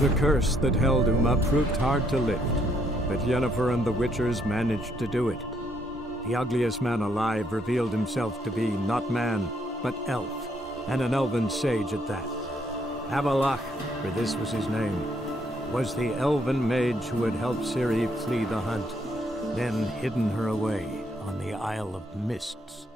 The curse that held Uma proved hard to lift, but Yennefer and the Witchers managed to do it. The ugliest man alive revealed himself to be not man, but elf, and an elven sage at that. Avalach, for this was his name, was the elven mage who had helped Ciri flee the hunt, then hidden her away on the Isle of Mists.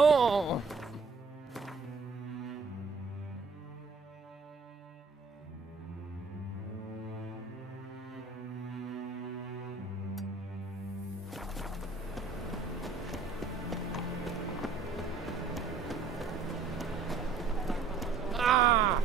Oh! Ah!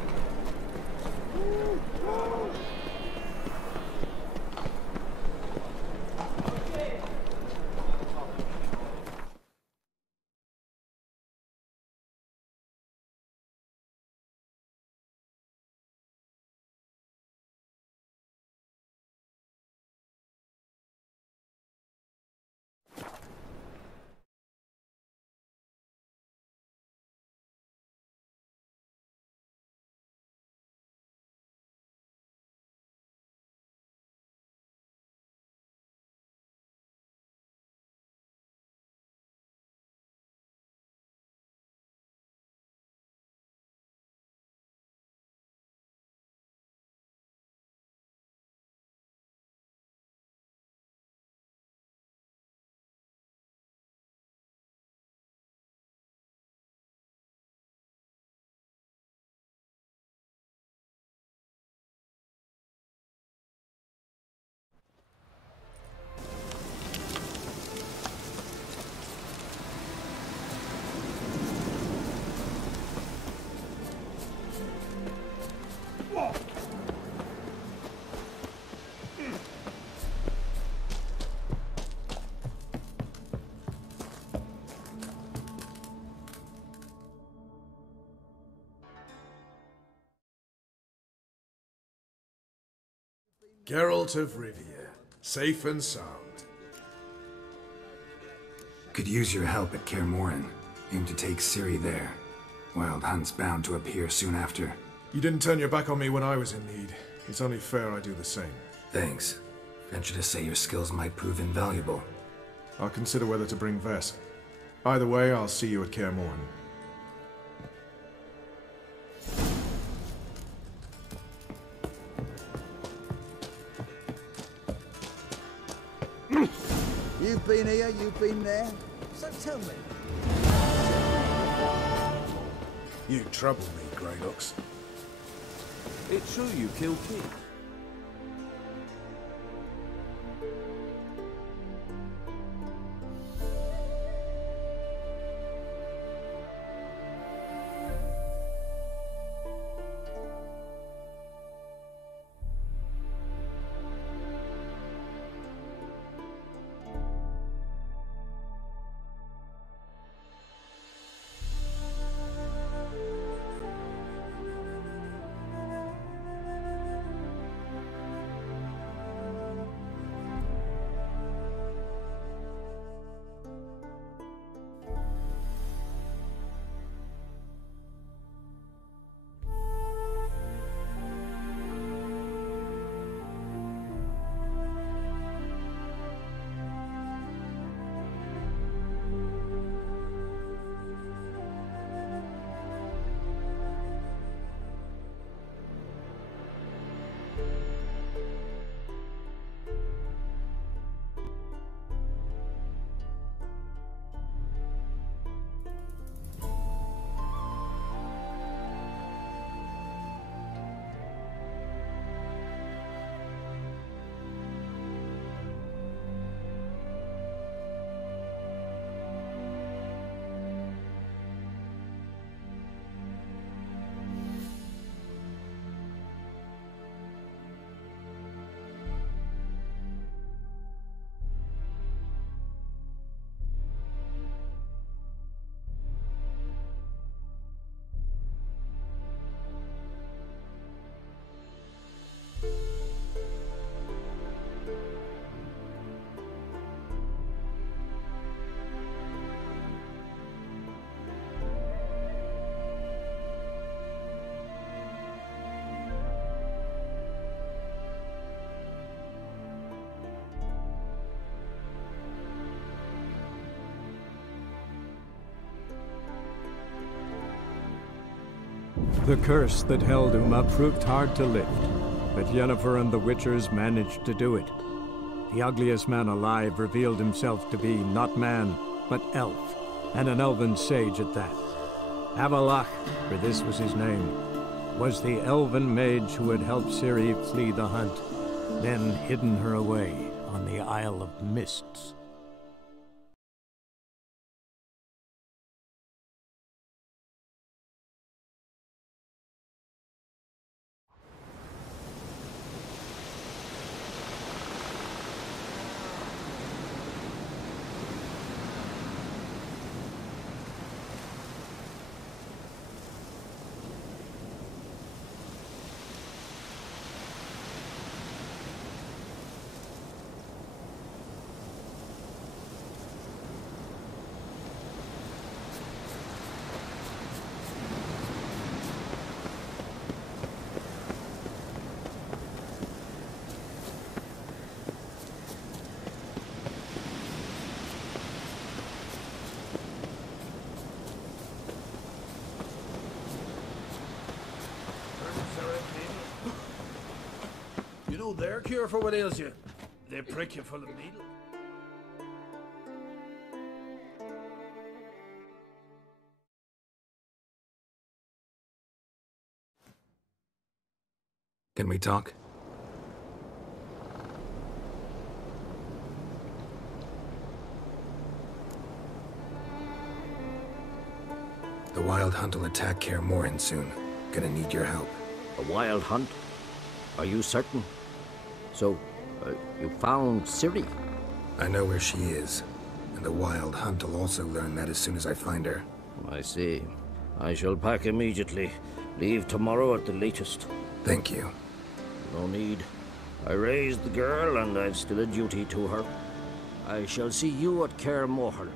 Geralt of Rivia, safe and sound. Could use your help at Kaer Morhen. Aim to take Ciri there. Wild Hunt's bound to appear soon after. You didn't turn your back on me when I was in need. It's only fair I do the same. Thanks. Venture to say your skills might prove invaluable. I'll consider whether to bring Vess. Either way, I'll see you at Kaer Morhen. You've been here, you've been there. So tell me. You trouble me, Greylocks. It's true you killed Keith. The curse that held Uma proved hard to lift, but Yennefer and the Witchers managed to do it. The ugliest man alive revealed himself to be not man, but elf, and an elven sage at that. Avalach, for this was his name, was the elven mage who had helped Ciri flee the hunt, then hidden her away on the Isle of Mists. You know their cure for what ails you? They prick you full of needles. Can we talk? The Wild Hunt will attack Kaer Morhen soon. Gonna need your help. A wild hunt? Are you certain? So, you found Ciri? I know where she is, and the Wild Hunt will also learn that as soon as I find her. I see. I shall pack immediately. Leave tomorrow at the latest. Thank you. No need. I raised the girl, and I've still a duty to her. I shall see you at Kaer Morhen.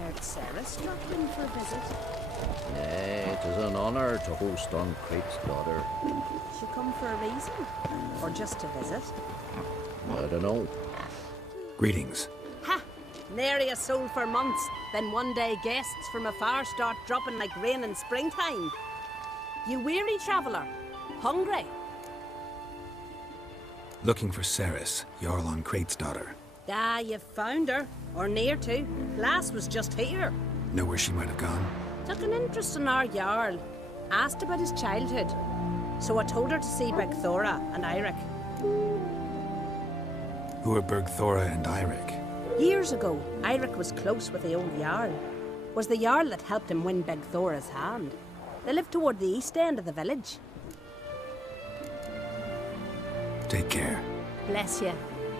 Heard Sarah struck in for a visit. Nay, it is an honor to host on Crate's daughter. She come for a reason? Or just to visit? I don't know. Greetings. Ha! Nary a soul for months. Then one day guests from afar start dropping like rain in springtime. You weary traveller? Hungry? Looking for Ceres, Jarl on Crate's daughter. Ah, you've found her. Or near to. Lass was just here. Know where she might have gone? Took an interest in our Jarl. Asked about his childhood. So I told her to see Bergthora and Eirik. Who are Bergthora and Eirik? Years ago, Eirik was close with the old Jarl. Was the Jarl that helped him win Bergthora's hand. They lived toward the east end of the village. Take care. Bless you.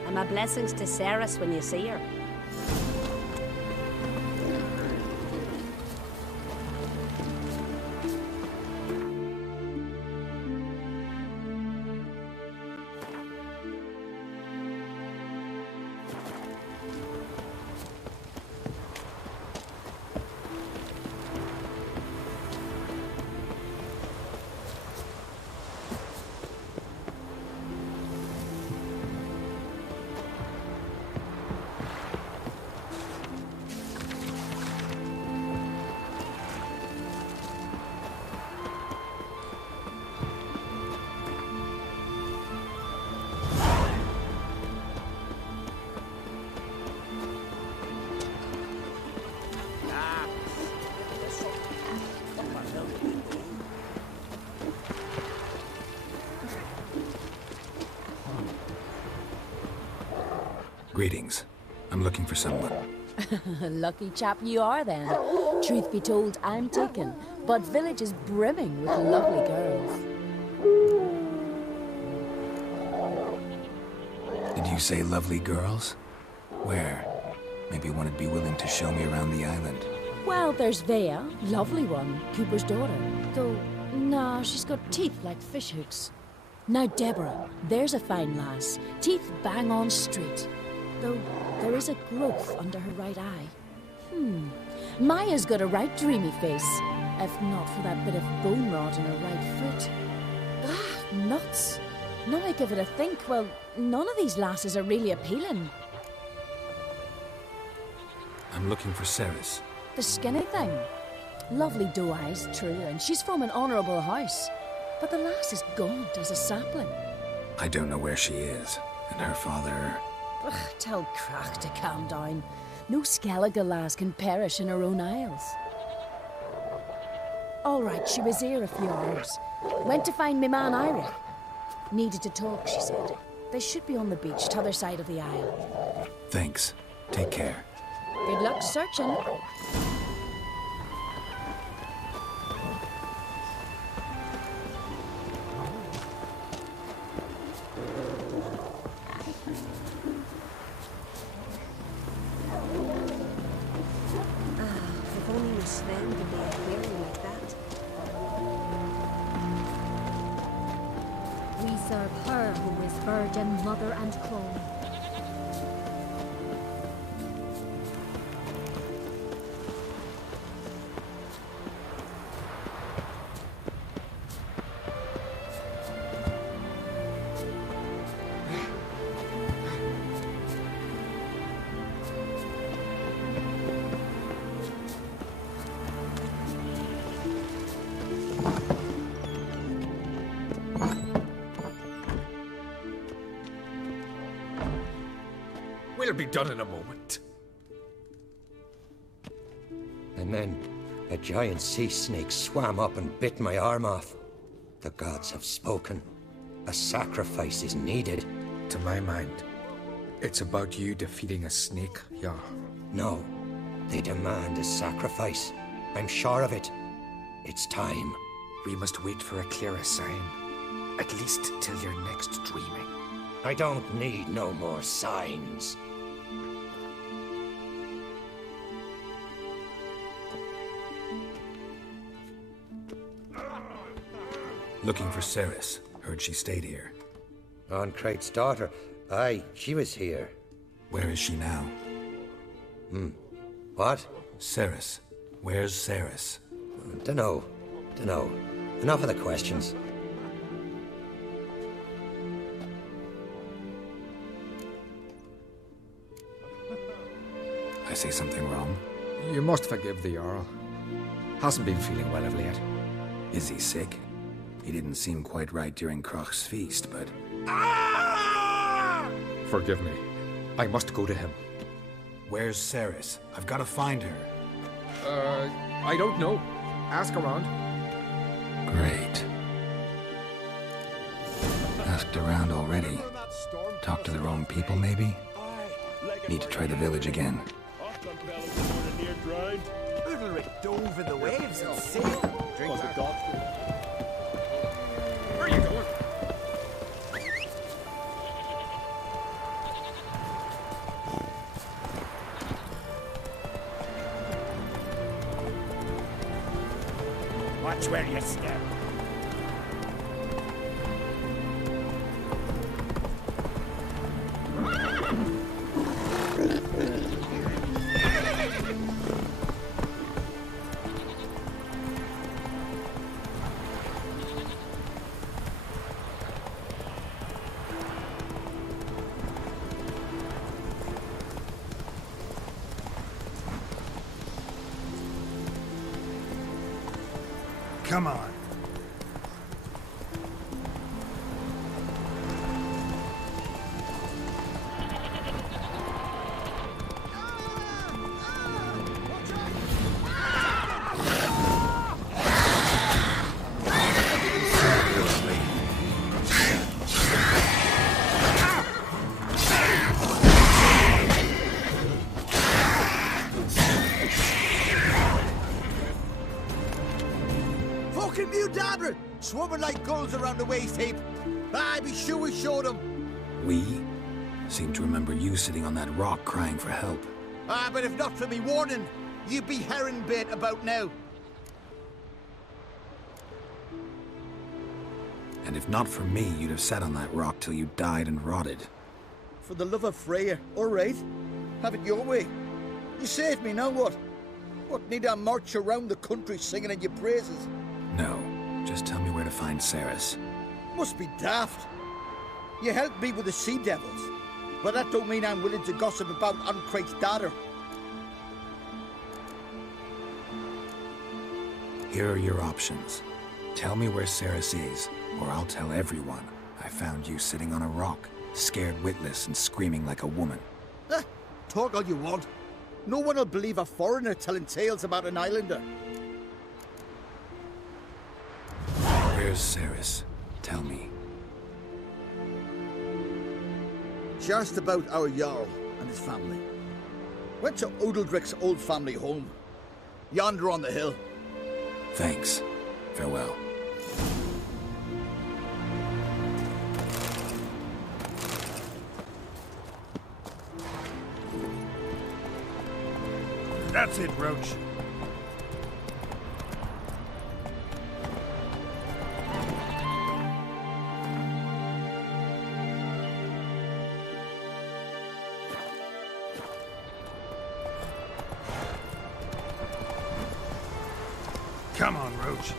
And my blessings to Ceres when you see her. Greetings. I'm looking for someone. Lucky chap you are then. Truth be told, I'm taken, but village is brimming with lovely girls. Did you say lovely girls? Where? Maybe one would be willing to show me around the island. Well, there's Vea, lovely one, Cooper's daughter. Though, nah, she's got teeth like fish hooks. Now Deborah, there's a fine lass. Teeth bang on straight. Though there is a growth under her right eye. Maya's got a right dreamy face, if not for that bit of bone rot in her right foot. Ah, nuts. Now I give it a think, well, none of these lasses are really appealing. I'm looking for Ceres. The skinny thing. Lovely doe eyes, true, and she's from an honourable house. But the lass is gaunt as a sapling. I don't know where she is, and her father... Ugh, tell Crach to calm down. No Skellige lass can perish in her own isles. All right, she was here a few hours. Went to find me man Eirik. Needed to talk, she said. They should be on the beach, t'other side of the isle. Thanks. Take care. Good luck searching. Serve her who is virgin, mother, and crone. We'll be done in a moment. And then a giant sea snake swam up and bit my arm off. The gods have spoken. A sacrifice is needed. To my mind, it's about you defeating a snake, yeah. No, they demand a sacrifice. I'm sure of it. It's time. We must wait for a clearer sign. At least till your next dreaming. I don't need no more signs. Looking for Ceres. Heard she stayed here. Oncrate's daughter. Aye, she was here. Where is she now? What? Ceres. Where's Ceres? Dunno. Enough of the questions. I say something wrong? You must forgive the Jarl. Hasn't been feeling well of late. Is he sick? He didn't seem quite right during Crach's feast, but... Forgive me. I must go to him. Where's Ceres? I've got to find her. I don't know. Ask around. Great. Asked around already. Talk to their own people, maybe? Need to try the village again. Ulrich dove in the waves and sailed. Drink that. Where are you going? Watch where you step. Come on. Fucking mute dabber! Swarming like gulls around the waist heap. Aye, be sure we showed them. We? Seem to remember you sitting on that rock crying for help. Ah, but if not for me warning, you'd be herring bait about now. And if not for me, you'd have sat on that rock till you died and rotted. For the love of Freya, all right. Have it your way. You saved me, now what? What, need I march around the country singing in your praises? No, just tell me where to find Ceres. Must be daft. You helped me with the sea devils, but that don't mean I'm willing to gossip about Uncrate's daughter. Here are your options. Tell me where Ceres is, or I'll tell everyone I found you sitting on a rock, scared witless and screaming like a woman. Talk all you want. No one will believe a foreigner telling tales about an islander. Where's Ceres? Tell me. She asked about our Jarl and his family. Went to Odeldrick's old family home. Yonder on the hill. Thanks. Farewell. That's it, Roach. Come on, Roach.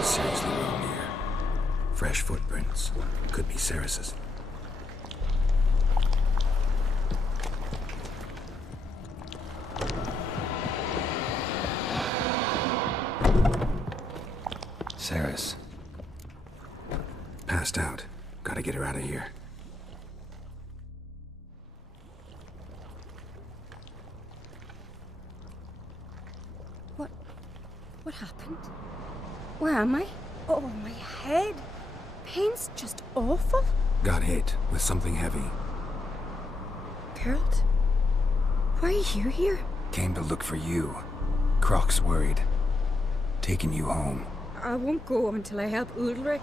Seriously wrong here. Fresh footprints. Could be Ceres's. Ceres. Passed out. Gotta get her out of here. What happened? Where am I? Oh, my head. Pain's just awful. Got hit with something heavy. Geralt? Why are you here? Came to look for you. Croc's worried. Taking you home. I won't go until I help Ulrich.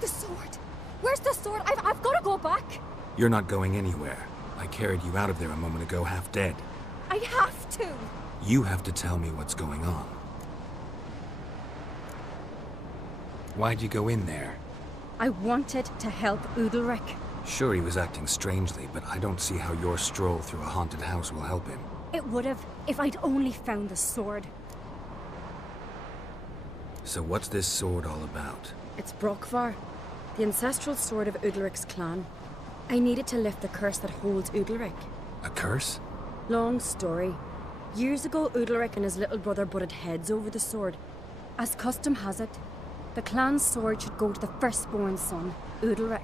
The sword! Where's the sword? I've got to go back! You're not going anywhere. I carried you out of there a moment ago, half dead. I have to! You have to tell me what's going on. Why'd you go in there? I wanted to help Ulrich. Sure, he was acting strangely, but I don't see how your stroll through a haunted house will help him. It would have, if I'd only found the sword. So what's this sword all about? It's Brokvar, the ancestral sword of Udalric's clan. I needed to lift the curse that holds Udalric. A curse? Long story. Years ago, Udalric and his little brother butted heads over the sword. As custom has it, the clan's sword should go to the firstborn son, Udalric.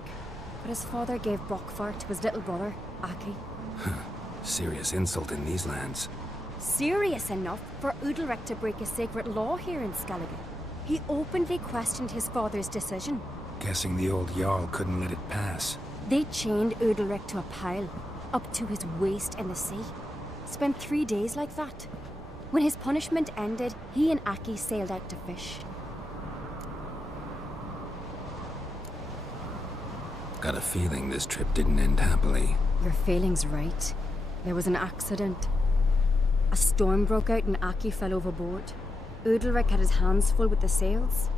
But his father gave Brokvar to his little brother, Aki. Serious insult in these lands. Serious enough for Udalric to break a sacred law here in Skellige. He openly questioned his father's decision. Guessing the old Jarl couldn't let it pass. They chained Udalric to a pile, up to his waist in the sea. Spent 3 days like that. When his punishment ended, he and Aki sailed out to fish. Got a feeling this trip didn't end happily. Your feeling's right. There was an accident. A storm broke out and Aki fell overboard. Udalric had his hands full with the sails.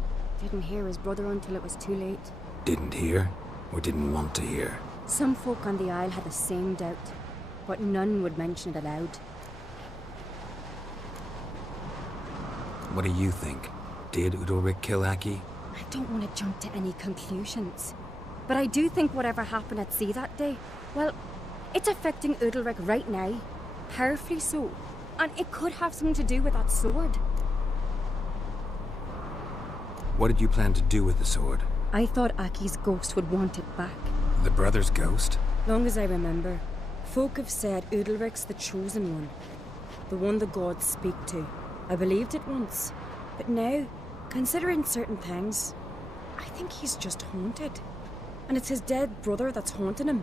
Didn't hear his brother until it was too late. Didn't hear? Or didn't want to hear? Some folk on the Isle had the same doubt, but none would mention it aloud. What do you think? Did Udalric kill Aki? I don't want to jump to any conclusions. But I do think whatever happened at sea that day, well, it's affecting Udalric right now. Powerfully so. And it could have something to do with that sword. What did you plan to do with the sword? I thought Aki's ghost would want it back. The brother's ghost? Long as I remember, folk have said Udalric's the chosen one. The one the gods speak to. I believed it once. But now, considering certain things, I think he's just haunted. And it's his dead brother that's haunting him.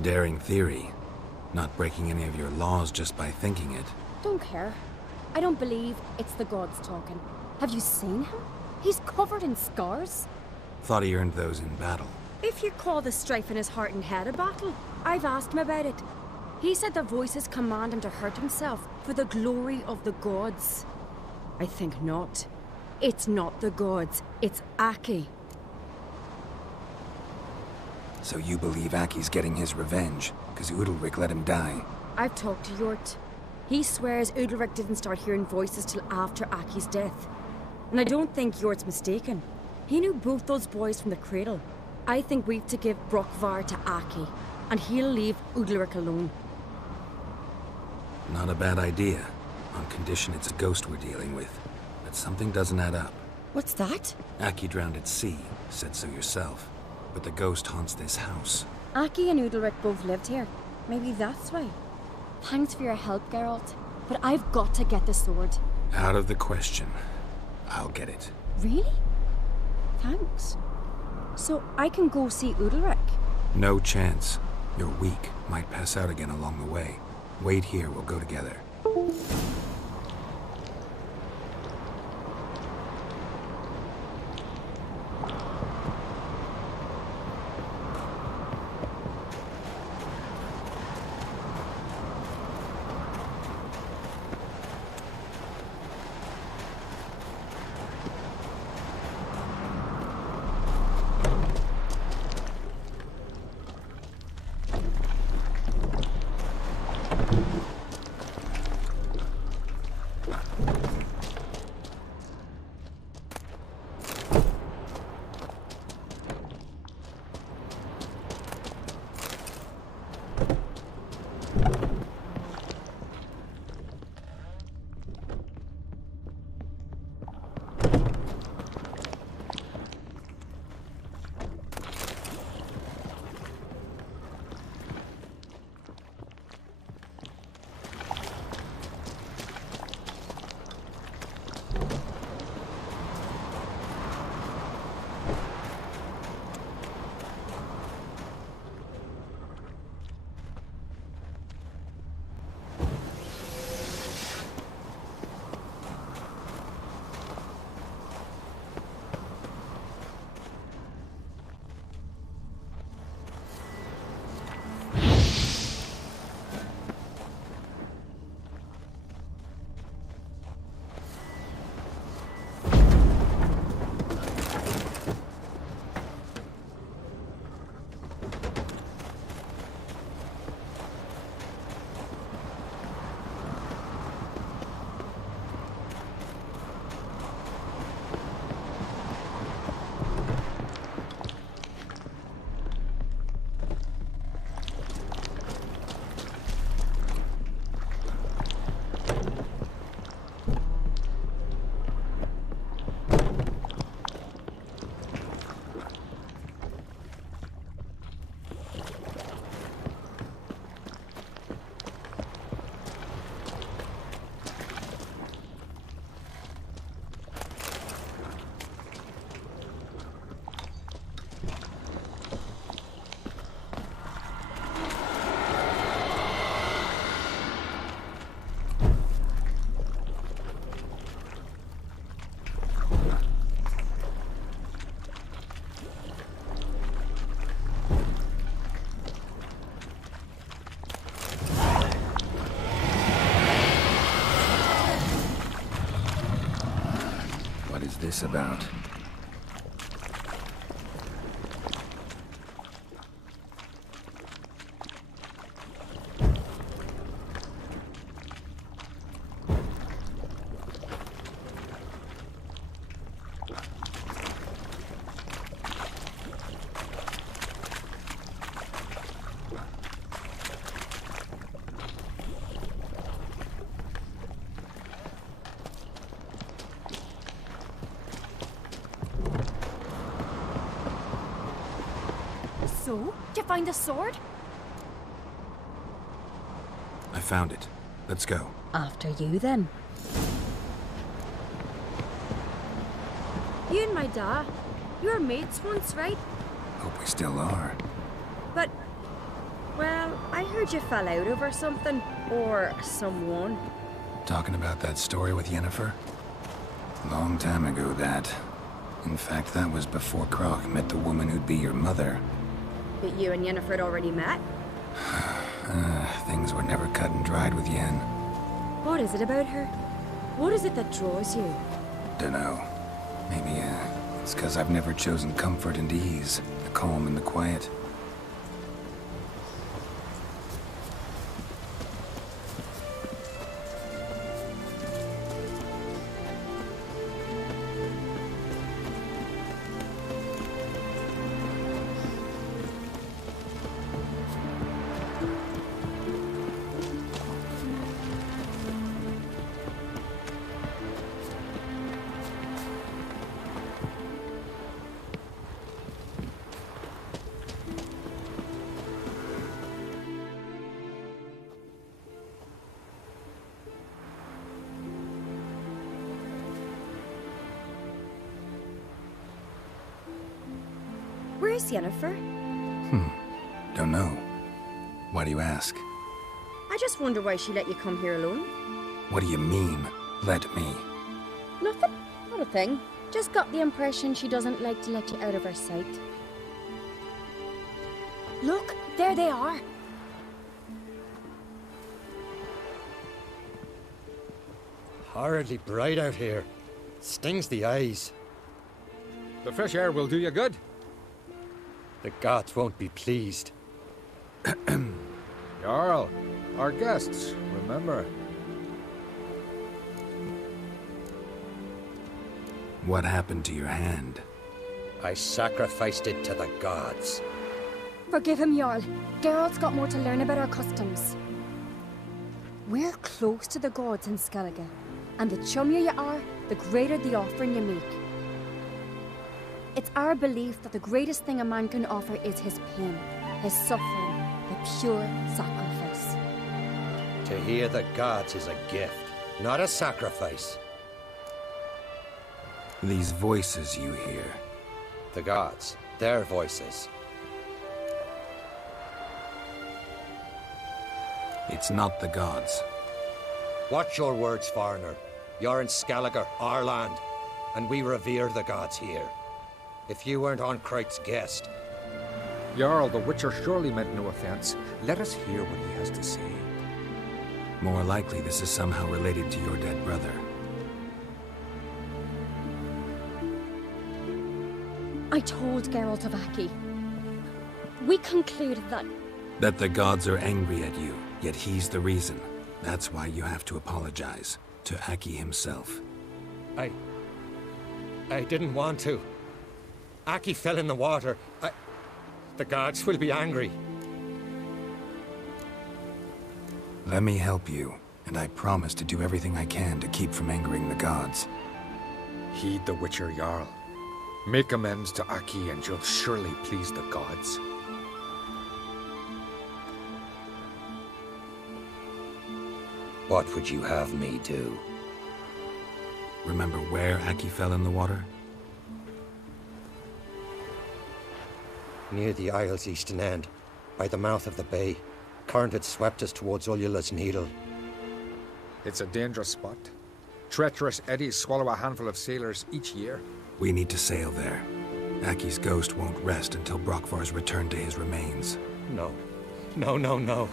Daring theory. Not breaking any of your laws just by thinking it. Don't care. I don't believe it's the gods talking. Have you seen him? He's covered in scars. Thought he earned those in battle. If you call the strife in his heart and head a battle, I've asked him about it. He said the voices command him to hurt himself for the glory of the gods. I think not. It's not the gods, it's Aki. So you believe Aki's getting his revenge, because Udalric let him die? I've talked to Yort. He swears Udalric didn't start hearing voices till after Aki's death. And I don't think Yort's mistaken. He knew both those boys from the cradle. I think we've to give Brokvar to Aki, and he'll leave Udalric alone. Not a bad idea, on condition it's a ghost we're dealing with. But something doesn't add up. What's that? Aki drowned at sea, said so yourself. But the ghost haunts this house. Aki and Udalric both lived here. Maybe that's why. Thanks for your help, Geralt. But I've got to get the sword. Out of the question. I'll get it. Really? Thanks. So I can go see Udalric? No chance. You're weak. Might pass out again along the way. Wait here, we'll go together. this about? So, did you find the sword? I found it. Let's go. After you, then. You and my dad, you were mates once, right? Hope we still are. But, well, I heard you fell out over something. Or someone. Talking about that story with Yennefer? Long time ago, that. In fact, that was before Croc met the woman who'd be your mother. But you and Yennefer had already met? Things were never cut and dried with Yen. What is it about her? What is it that draws you? Dunno. Maybe, it's 'cause I've never chosen comfort and ease, the calm and the quiet. Where's Yennefer? Don't know. Why do you ask? I just wonder why she let you come here alone. What do you mean, let me? Nothing. Not a thing. Just got the impression she doesn't like to let you out of her sight. Look, there they are. Horridly bright out here. Stings the eyes. The fresh air will do you good. The gods won't be pleased. Jarl, our guests, remember. What happened to your hand? I sacrificed it to the gods. Forgive him, Jarl. Geralt's got more to learn about our customs. We're close to the gods in Skellige, and the chummier you are, the greater the offering you make. It's our belief that the greatest thing a man can offer is his pain, his suffering, the pure sacrifice. To hear the gods is a gift, not a sacrifice. These voices you hear. The gods, their voices. It's not the gods. Watch your words, foreigner. You're in Skellige, our land, and we revere the gods here. If you weren't on Kright's guest. Jarl, the Witcher surely meant no offense. Let us hear what he has to say. More likely this is somehow related to your dead brother. I told Geralt of Aki. We concluded that... That the gods are angry at you, yet he's the reason. That's why you have to apologize. To Aki himself. I didn't want to. Aki fell in the water. The gods will be angry. Let me help you, and I promise to do everything I can to keep from angering the gods. Heed the Witcher, Jarl. Make amends to Aki and you'll surely please the gods. What would you have me do? Remember where Aki fell in the water? Near the Isle's eastern end, by the mouth of the bay. Current had swept us towards Ullula's Needle. It's a dangerous spot. Treacherous eddies swallow a handful of sailors each year. We need to sail there. Aki's ghost won't rest until Brokvar's returned to his remains. No. No.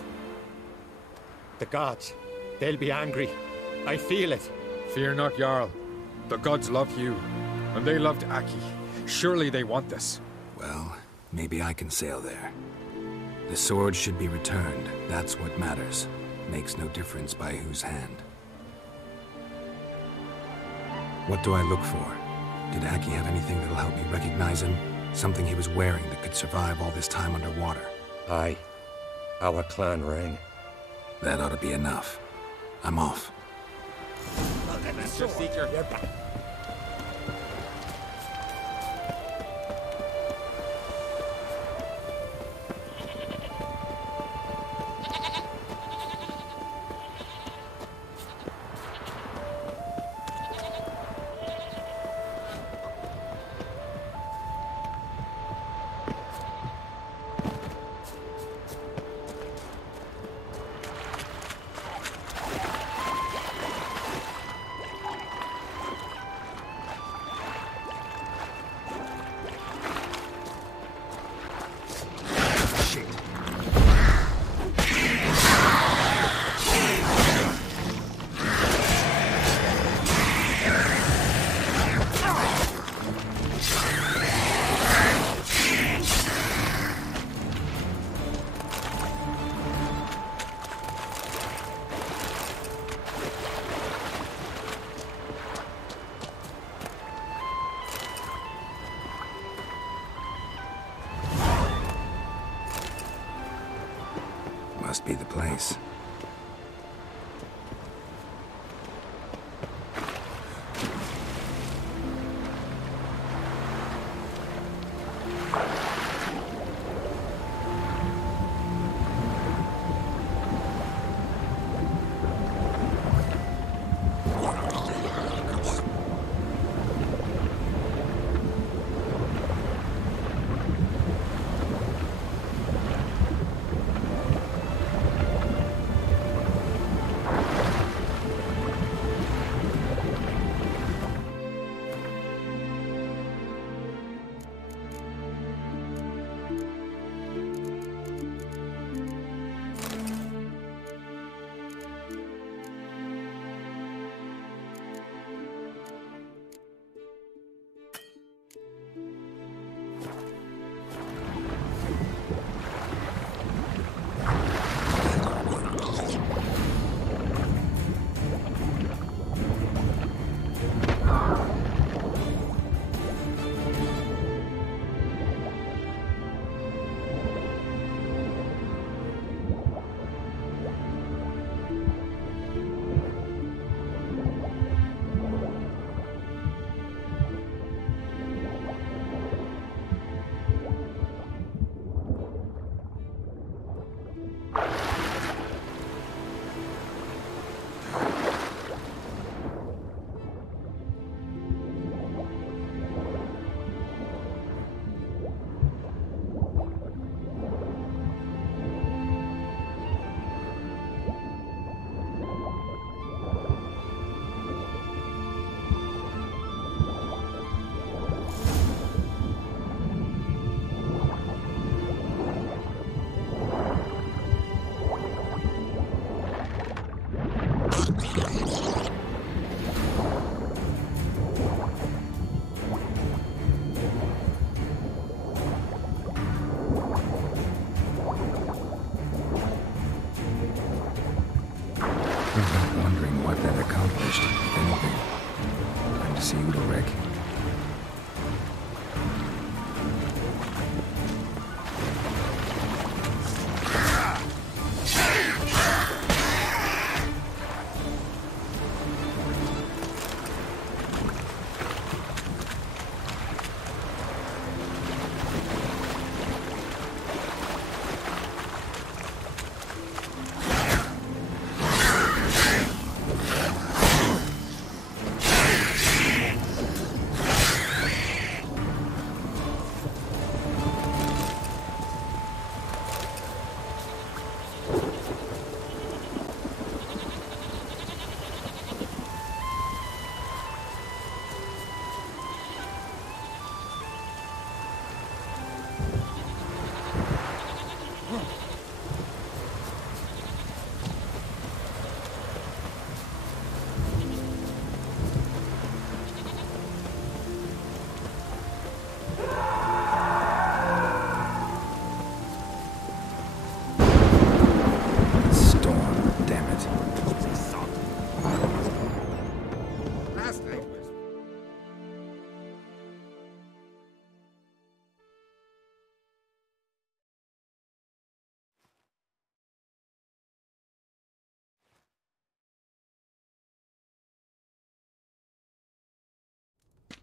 The gods, they'll be angry. I feel it. Fear not, Jarl. The gods love you. And they loved Aki. Surely they want this. Well, maybe I can sail there. The sword should be returned. That's what matters. Makes no difference by whose hand. What do I look for? Did Aki have anything that'll help me recognize him? Something he was wearing that could survive all this time underwater? Aye. Our clan ring. That ought to be enough. I'm off. Master Seeker. Must be the place.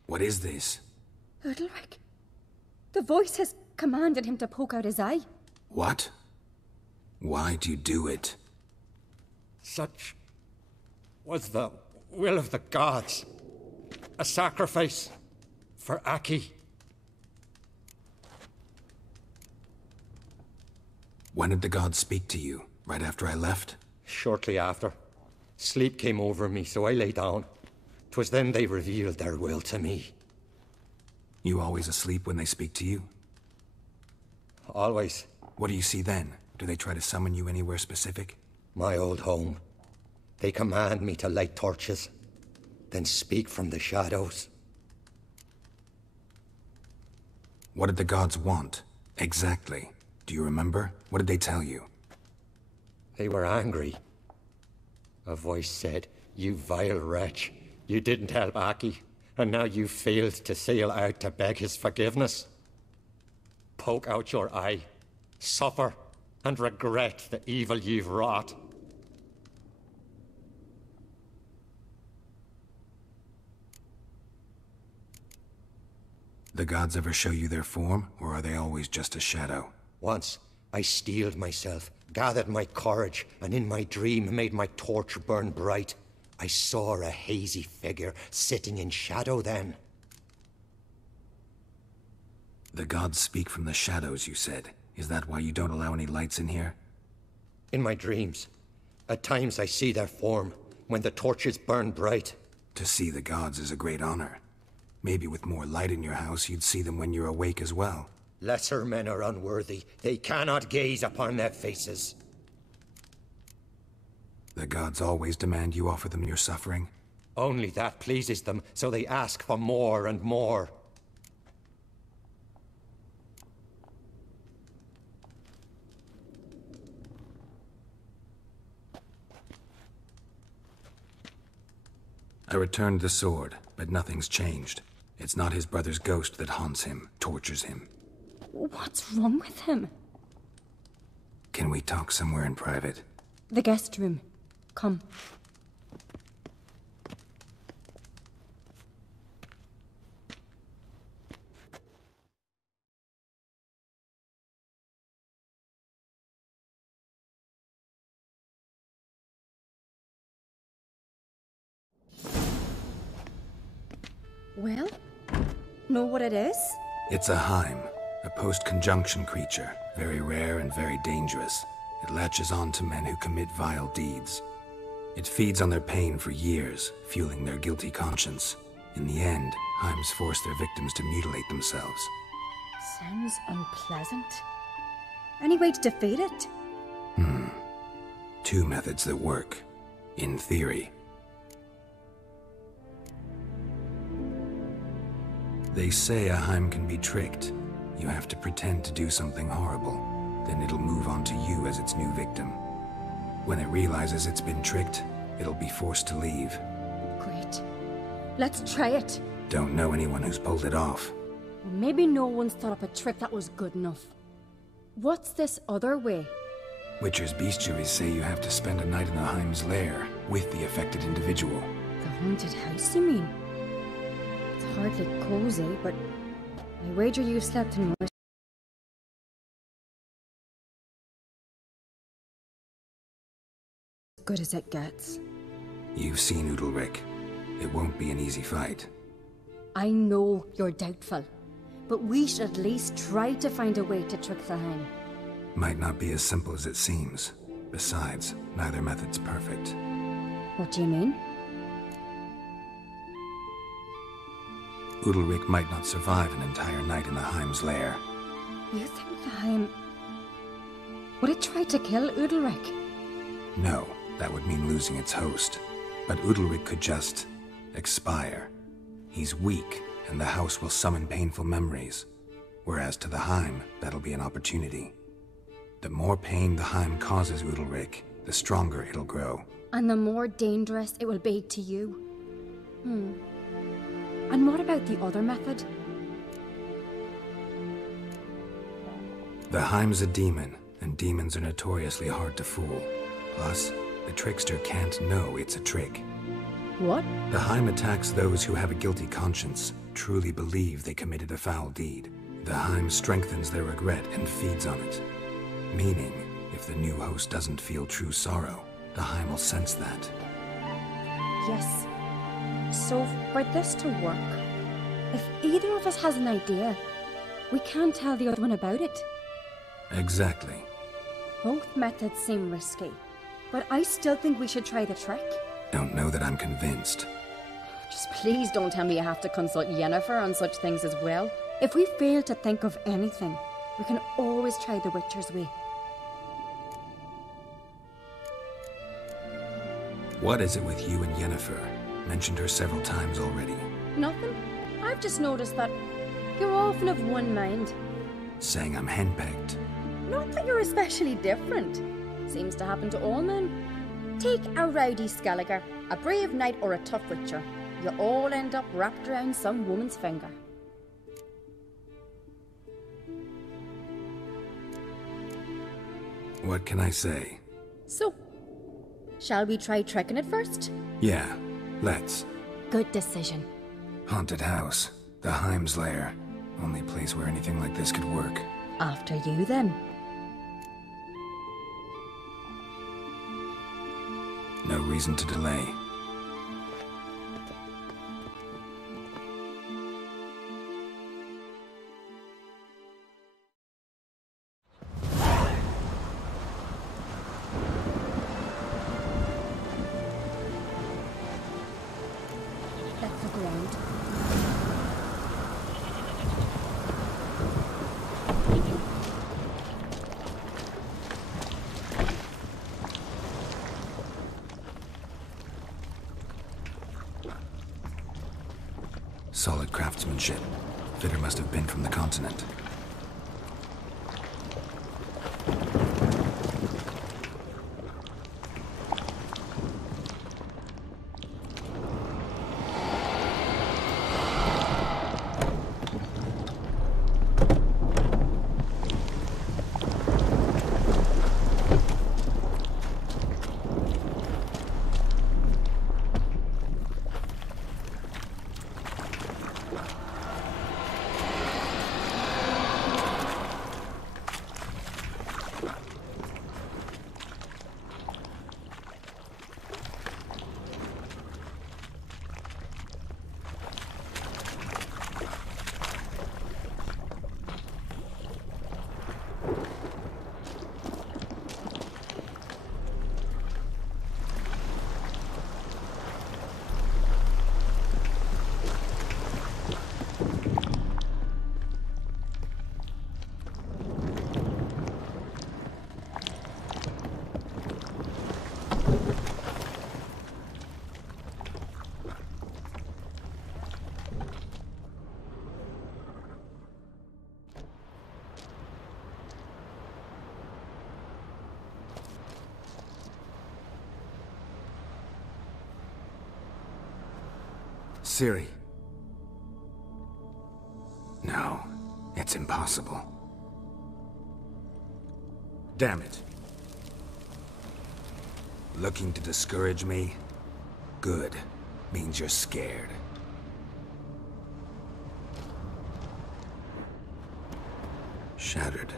What is this? Udalric. The voice has commanded him to poke out his eye. What? Why'd you do it? Such was the will of the gods. A sacrifice for Aki. When did the gods speak to you? Right after I left? Shortly after. Sleep came over me, so I lay down. 'Twas then they revealed their will to me. You always asleep when they speak to you? Always. What do you see then? Do they try to summon you anywhere specific? My old home. They command me to light torches, then speak from the shadows. What did the gods want? Exactly. Do you remember? What did they tell you? They were angry. A voice said, "You vile wretch. You didn't help Aki, and now you've failed to sail out to beg his forgiveness. Poke out your eye, suffer, and regret the evil you've wrought." The gods ever show you their form, or are they always just a shadow? Once, I steeled myself, gathered my courage, and in my dream made my torch burn bright. I saw a hazy figure sitting in shadow then. The gods speak from the shadows, you said. Is that why you don't allow any lights in here? In my dreams. At times I see their form, when the torches burn bright. To see the gods is a great honor. Maybe with more light in your house, you'd see them when you're awake as well. Lesser men are unworthy. They cannot gaze upon their faces. The gods always demand you offer them your suffering? Only that pleases them, so they ask for more and more. I returned the sword, but nothing's changed. It's not his brother's ghost that haunts him, tortures him. What's wrong with him? Can we talk somewhere in private? The guest room. Come. Well, know what it is? It's a Heim, a post-conjunction creature, very rare and very dangerous. It latches on to men who commit vile deeds. It feeds on their pain for years, fueling their guilty conscience. In the end, Heims force their victims to mutilate themselves. Sounds unpleasant. Any way to defeat it? Two methods that work, in theory. They say a Heim can be tricked. You have to pretend to do something horrible. Then it'll move on to you as its new victim. When it realizes it's been tricked, it'll be forced to leave. Great. Let's try it. Don't know anyone who's pulled it off. Well, maybe no one's thought up a trick that was good enough. What's this other way? Witcher's bestiaries say you have to spend a night in the Heim's lair with the affected individual. The haunted house, you mean? It's hardly cozy, but I wager you've slept in worse. As good as it gets. You've seen Udalric. It won't be an easy fight. I know you're doubtful, but we should at least try to find a way to trick the Heim. Might not be as simple as it seems. Besides, neither method's perfect. What do you mean? Udalric might not survive an entire night in the Heim's lair. You think the Heim... would it try to kill Udalric? No, that would mean losing its host. But Udalric could just... expire. He's weak, and the house will summon painful memories. Whereas to the Heim, that'll be an opportunity. The more pain the Heim causes Udalric, the stronger it'll grow. And the more dangerous it will be to you. And what about the other method? The Heim's a demon, and demons are notoriously hard to fool. Plus, the trickster can't know it's a trick. What? The Heim attacks those who have a guilty conscience, truly believe they committed a foul deed, the Heim strengthens their regret and feeds on it. Meaning, if the new host doesn't feel true sorrow, the Heim will sense that. Yes. So, for this to work, if either of us has an idea, we can't tell the other one about it. Exactly. Both methods seem risky, but I still think we should try the trick. Don't know that I'm convinced. Just please don't tell me you have to consult Yennefer on such things as well. If we fail to think of anything, we can always try the Witcher's way. What is it with you and Yennefer? Mentioned her several times already. Nothing. I've just noticed that you're often of one mind. Saying I'm henpecked. Not that you're especially different. Seems to happen to all men. Take a rowdy Skelliger, a brave knight or a tough witcher. You all end up wrapped around some woman's finger. What can I say? So, shall we try tricking it first? Yeah, let's. Good decision. Haunted house. The Heim's lair. Only place where anything like this could work. After you, then. No reason to delay. That's the ground. Solid craftsmanship. Fitter must have been from the continent. Ciri. No, it's impossible. Damn it. Looking to discourage me? Good. Means you're scared. Shattered.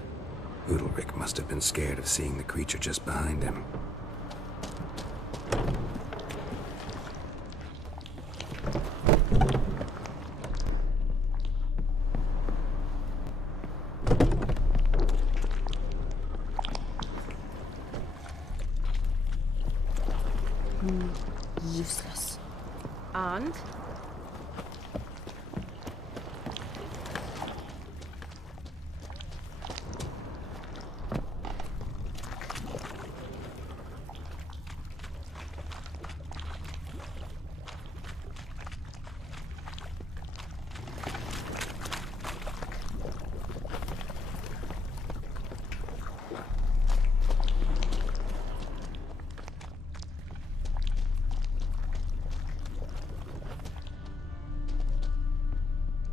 Udalric must have been scared of seeing the creature just behind him. Useless. And?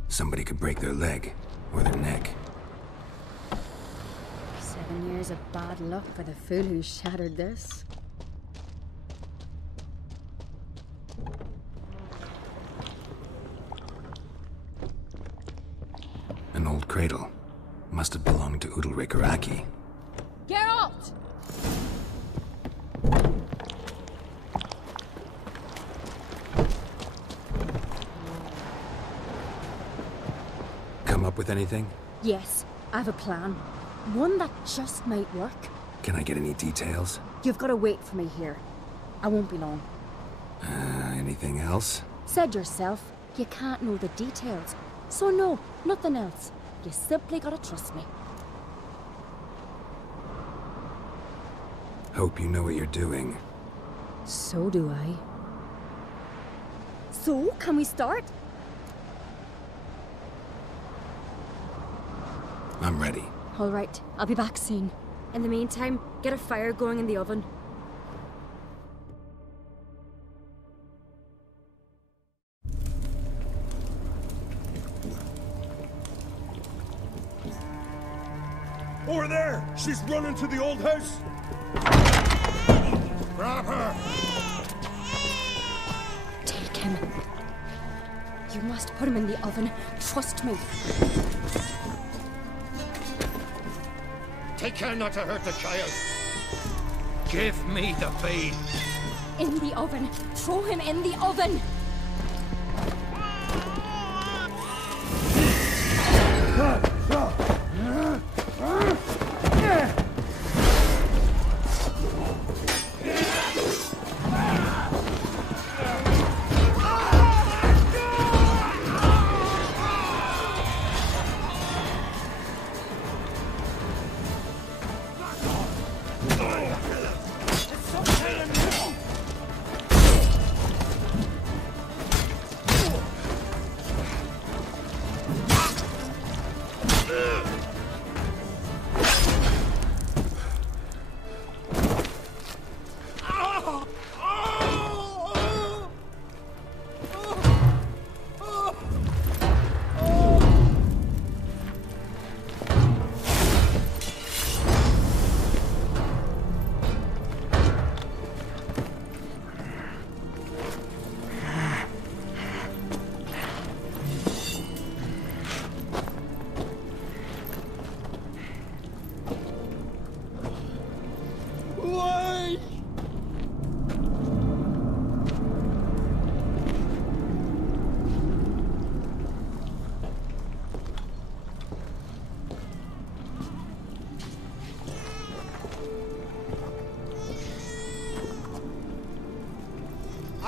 Somebody could break their leg, or their neck. 7 years of bad luck for the fool who shattered this. cradle. Must have belonged to Udalric or Aki. Geralt! Come up with anything? Yes, I have a plan. One that just might work. Can I get any details? You've got to wait for me here. I won't be long. Anything else? Said yourself, you can't know the details. So no, nothing else. You simply gotta trust me. Hope you know what you're doing. So do I. So, can we start? I'm ready. All right, I'll be back soon. In the meantime, get a fire going in the oven. Over there! She's running to the old house! Grab her! Take him. You must put him in the oven. Trust me. Take care not to hurt the child. Give me the babe. In the oven. Throw him in the oven.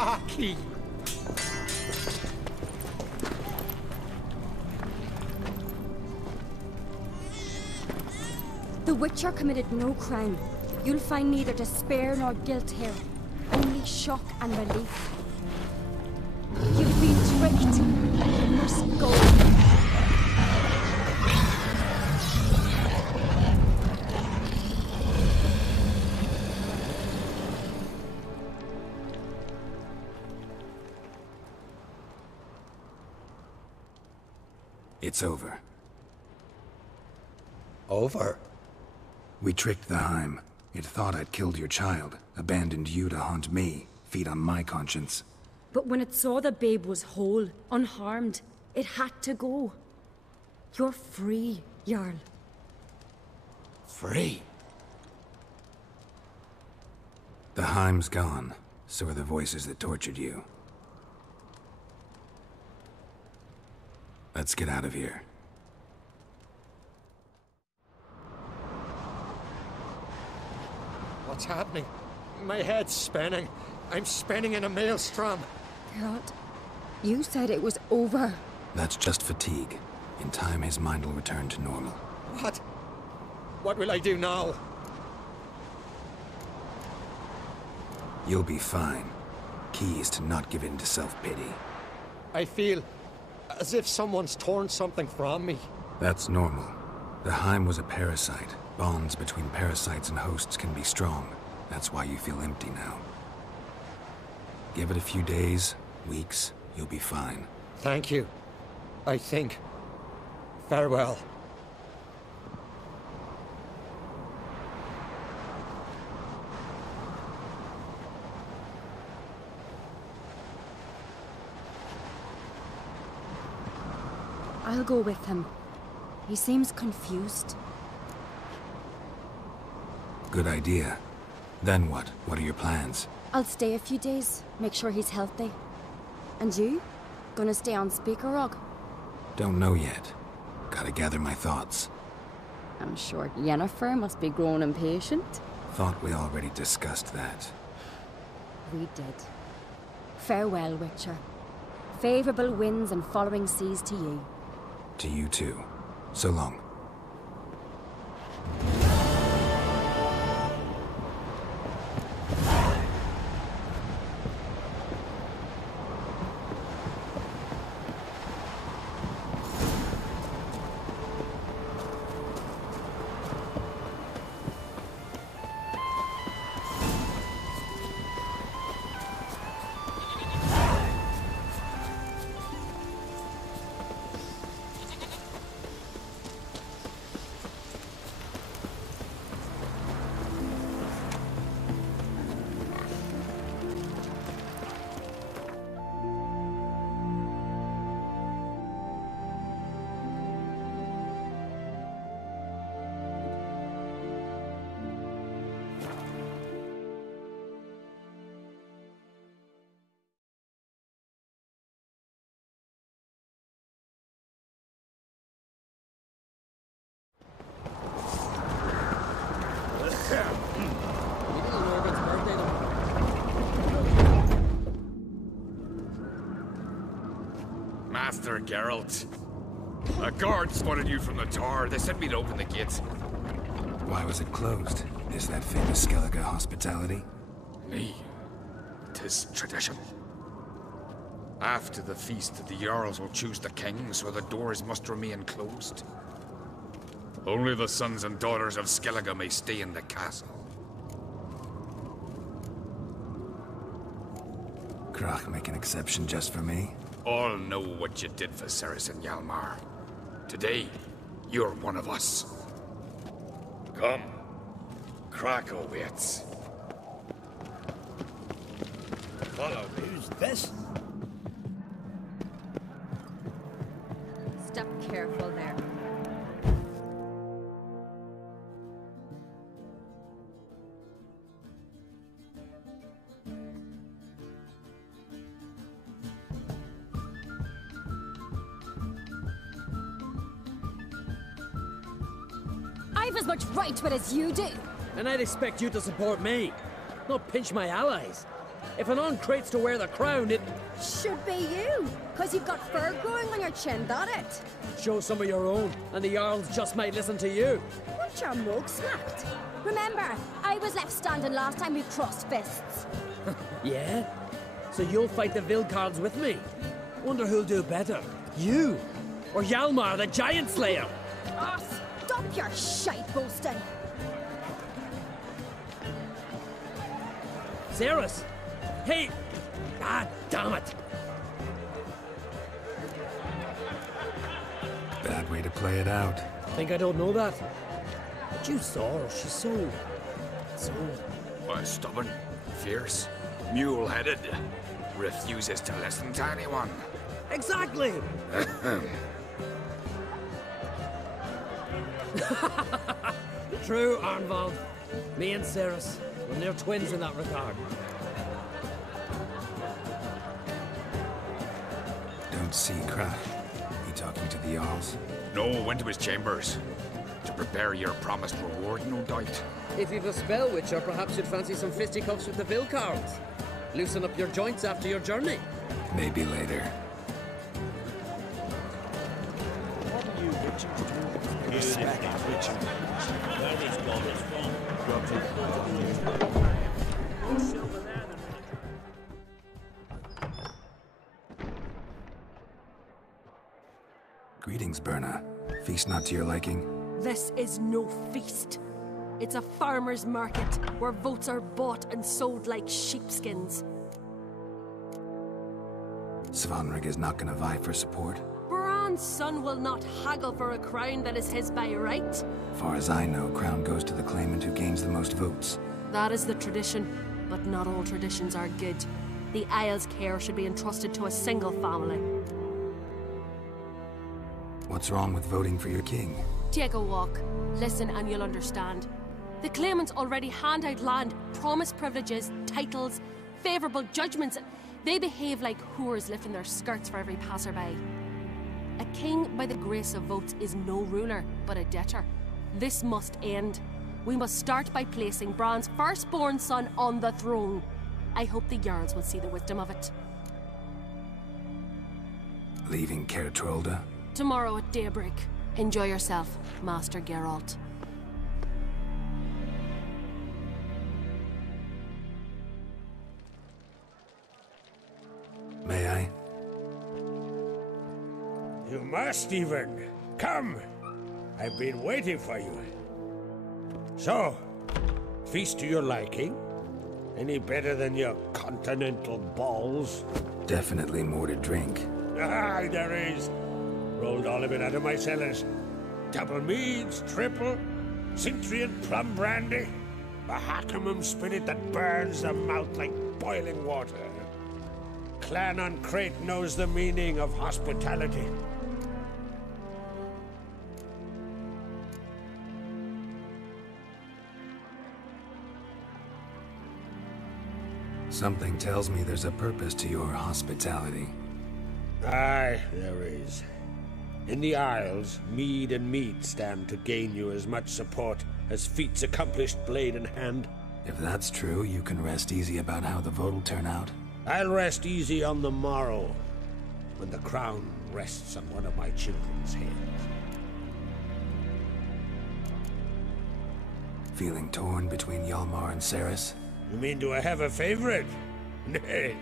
Aki! The Witcher committed no crime. You'll find neither despair nor guilt here. Only shock and relief. You've been tricked. You must go. It's over. Over? We tricked the Heim. It thought I'd killed your child, abandoned you to haunt me, feed on my conscience. But when it saw the babe was whole, unharmed, it had to go. You're free, Jarl. Free? The Heim's gone, so are the voices that tortured you. Let's get out of here. What's happening? My head's spinning. I'm spinning in a maelstrom. Geralt, you said it was over. That's just fatigue. In time, his mind will return to normal. What? What will I do now? You'll be fine. Key is to not give in to self-pity. I feel as if someone's torn something from me. That's normal. The Heim was a parasite. Bonds between parasites and hosts can be strong. That's why you feel empty now. Give it a few days, weeks, you'll be fine. Thank you. I think. Farewell. I'll go with him. He seems confused. Good idea. Then what? What are your plans? I'll stay a few days, make sure he's healthy. And you? Gonna stay on Speaker Rog? Don't know yet. Gotta gather my thoughts. I'm sure Yennefer must be growing impatient. Thought we already discussed that. We did. Farewell, Witcher. Favorable winds and following seas to you. To you too. So long. Master Geralt. A guard spotted you from the tower. They sent me to open the gates. Why was it closed? Is that famous Skellige hospitality? Nay. 'Tis tradition. After the feast, the Jarls will choose the king, so the doors must remain closed. Only the sons and daughters of Skellige may stay in the castle. Krach make an exception just for me? All know what you did for Ceres and Hjalmar. Today, you're one of us. Come. Krakow waits. Follow me. Who's this? Step careful there. I've as much right to it as you do. And I'd expect you to support me, not pinch my allies. If an uncrate's to wear the crown, it should be you, because you've got fur growing on your chin, that it? Show some of your own, and the Jarls just might listen to you. Want your mug smacked? Remember, I was left standing last time we crossed fists. Yeah? So you'll fight the Vilcards with me? Wonder who'll do better, you or Hjalmar the Giant Slayer? Oh, stop your shite boasting. Ceres! Hey! Ah, damn it! Bad way to play it out. Think I don't know that? But you saw her, she's so... Well, stubborn, fierce, mule-headed. Refuses to listen to anyone. Exactly! True, Arnvald. Me and Ceres, well, they're twins in that regard. Don't see Krach. He talking to the Jarls? No, went to his chambers. To prepare your promised reward, no doubt. If you've a spell, Witcher, perhaps you'd fancy some fisticuffs with the Vilcards. Loosen up your joints after your journey. Maybe later. What are you witching to do? Respect, witching. Where this god is from? Greetings, Berna. Feast not to your liking? This is no feast. It's a farmer's market where votes are bought and sold like sheepskins. Svanrig is not gonna vie for support? Bran's son will not haggle for a crown that is his by right. Far as I know, crown goes to the claimant who gains the most votes. That is the tradition, but not all traditions are good. The Isle's care should be entrusted to a single family. What's wrong with voting for your king? Take a walk. Listen and you'll understand. The claimants already hand out land, promise privileges, titles, favourable judgments. They behave like whores lifting their skirts for every passerby. A king by the grace of votes is no ruler, but a debtor. This must end. We must start by placing Bran's firstborn son on the throne. I hope the Jarls will see the wisdom of it. Leaving Caer Trolda? Tomorrow at daybreak. Enjoy yourself, Master Geralt. May I? You must, even. Come. I've been waiting for you. So, feast to your liking? Any better than your continental balls? Definitely more to drink. Ah, there is. Rolled all of it out of my cellars. Double meads, triple, Cintrian plum brandy, a Hackamum spirit that burns the mouth like boiling water. Clan on Crate knows the meaning of hospitality. Something tells me there's a purpose to your hospitality. Aye, there is. In the Isles, mead and meat stand to gain you as much support as feats accomplished blade in hand. If that's true, you can rest easy about how the vote will turn out. I'll rest easy on the morrow, when the crown rests on one of my children's heads. Feeling torn between Hjalmar and Cerys? You mean, do I have a favorite? Nay.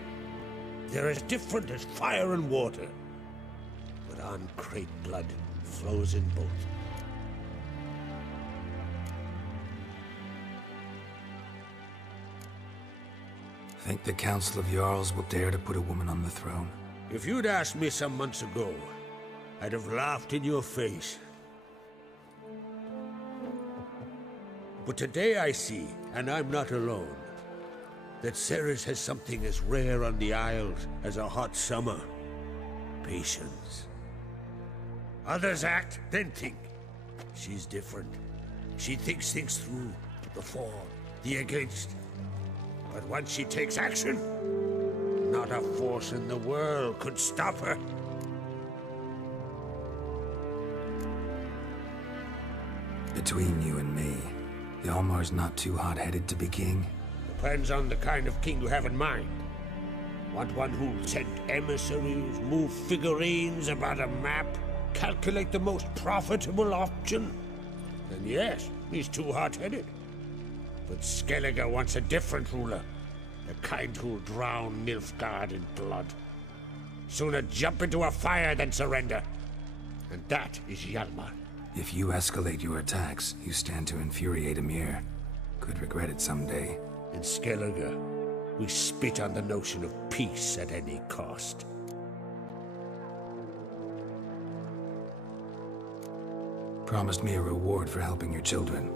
They're as different as fire and water. But on Crate blood flows in both. Think the Council of Jarls will dare to put a woman on the throne? If you'd asked me some months ago, I'd have laughed in your face. But today I see, and I'm not alone, that Cerys has something as rare on the Isles as a hot summer. Patience. Others act, then think. She's different. She thinks things through, the for, the against. But once she takes action, not a force in the world could stop her. Between you and me, Hjalmar's not too hot-headed to be king? Depends on the kind of king you have in mind. Want one who'll send emissaries, move figurines about a map, calculate the most profitable option? Then yes, he's too hot-headed. But Skellige wants a different ruler. The kind who'll drown Nilfgaard in blood. Sooner jump into a fire than surrender. And that is Hjalmar. If you escalate your attacks, you stand to infuriate Emir. Could regret it someday. In Skellige, we spit on the notion of peace at any cost. Promised me a reward for helping your children.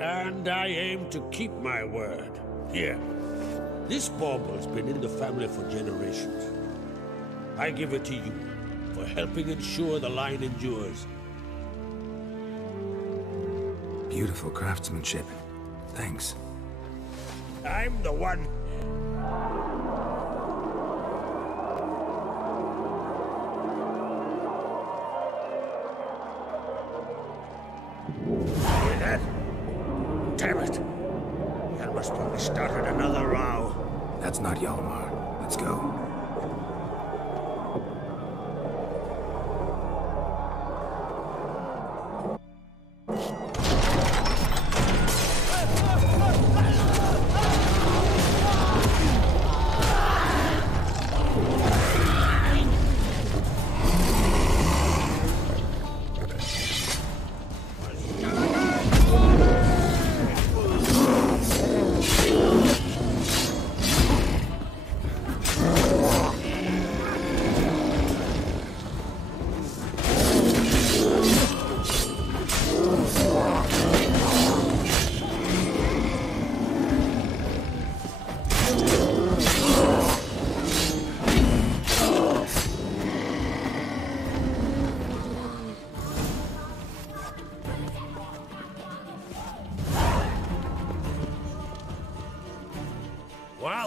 And I aim to keep my word. Here, this bauble's been in the family for generations. I give it to you for helping ensure the line endures. Beautiful craftsmanship. Thanks. I'm the one. Hear that? Damn it! Hjalmar's probably started another row. That's not Hjalmar. Let's go.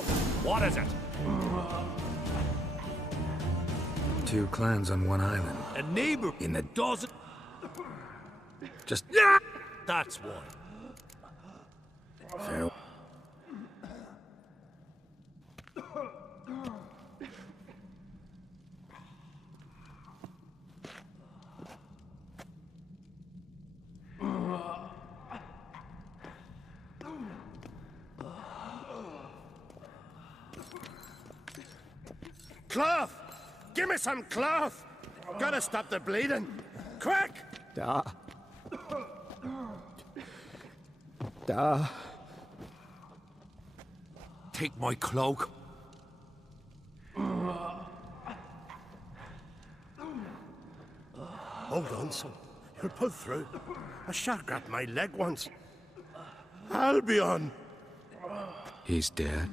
out! What is it? 2 clans on one island. A neighbor In the... doesn't... Just... That's one. Fair. Cloth! Give me some cloth! Gotta stop the bleeding! Quick! Da. Da. Take my cloak. Hold on, son. You'll pull through. A shark grabbed my leg once. Albion! He's dead?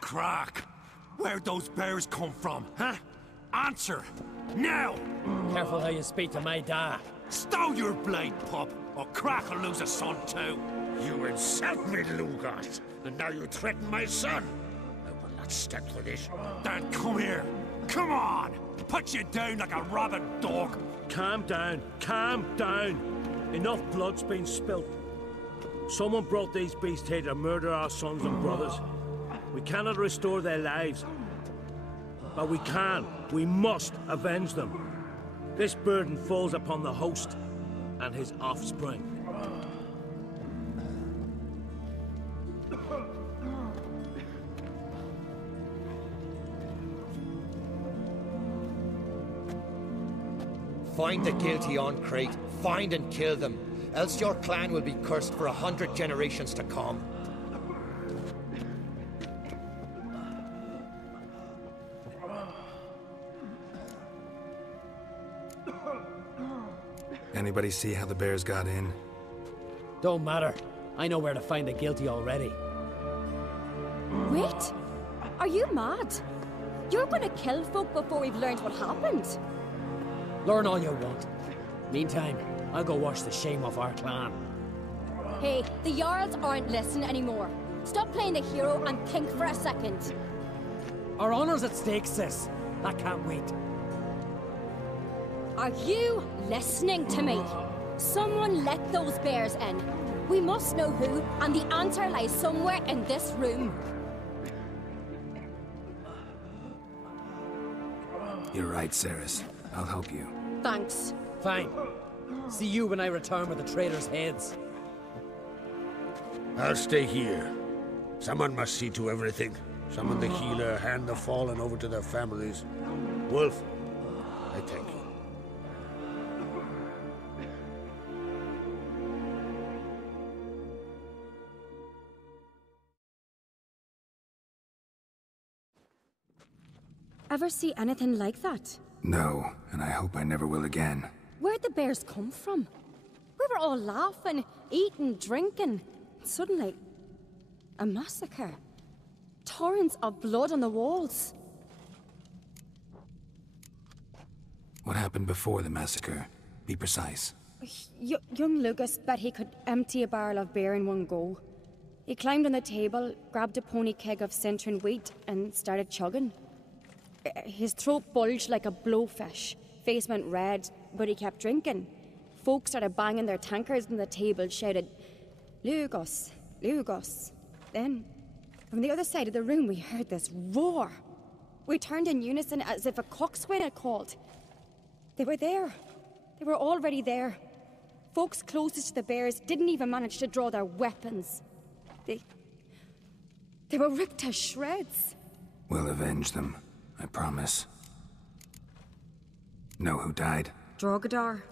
Crack! Where'd those bears come from, huh? Answer! Now! Careful how you speak to my dad. Stow your blade, pup, or Crack will lose a son too. You insult me, Lugos, and now you threaten my son. I will not stand for this. Then come here. Come on! Put you down like a rabid dog. Calm down. Calm down. Enough blood's been spilt. Someone brought these beasts here to murder our sons and brothers. We cannot restore their lives. But we can. We must avenge them. This burden falls upon the host and his offspring. Find the guilty on Crate. Find and kill them. Else your clan will be cursed for 100 generations to come. Anybody see how the bears got in? Don't matter. I know where to find the guilty already. Wait! Are you mad? You're gonna kill folk before we've learned what happened. Learn all you want. Meantime, I'll go wash the shame off our clan. Hey, the Jarls aren't listening anymore. Stop playing the hero and think for a second. Our honor's at stake, sis. I can't wait. Are you listening to me? Someone let those bears in. We must know who, and the answer lies somewhere in this room. You're right, Ceres. I'll help you. Thanks. Fine. See you when I return with the traitors' heads. I'll stay here. Someone must see to everything. Summon the healer, hand the fallen over to their families. Wolf, I thank you. Ever see anything like that? No, and I hope I never will again. Where'd the bears come from? We were all laughing, eating, drinking. Suddenly, a massacre. Torrents of blood on the walls. What happened before the massacre? Be precise. Young Lucas bet he could empty a barrel of beer in one go. He climbed on the table, grabbed a pony keg of Centron wheat, and started chugging. His throat bulged like a blowfish. Face went red, but he kept drinking. Folks started banging their tankards on the table, shouted, "Lugos, Lugos." Then, from the other side of the room, we heard this roar. We turned in unison as if a coxswain had called. They were there. They were already there. Folks closest to the bears didn't even manage to draw their weapons. They were ripped to shreds. We'll avenge them, I promise. Know who died? Drogadar,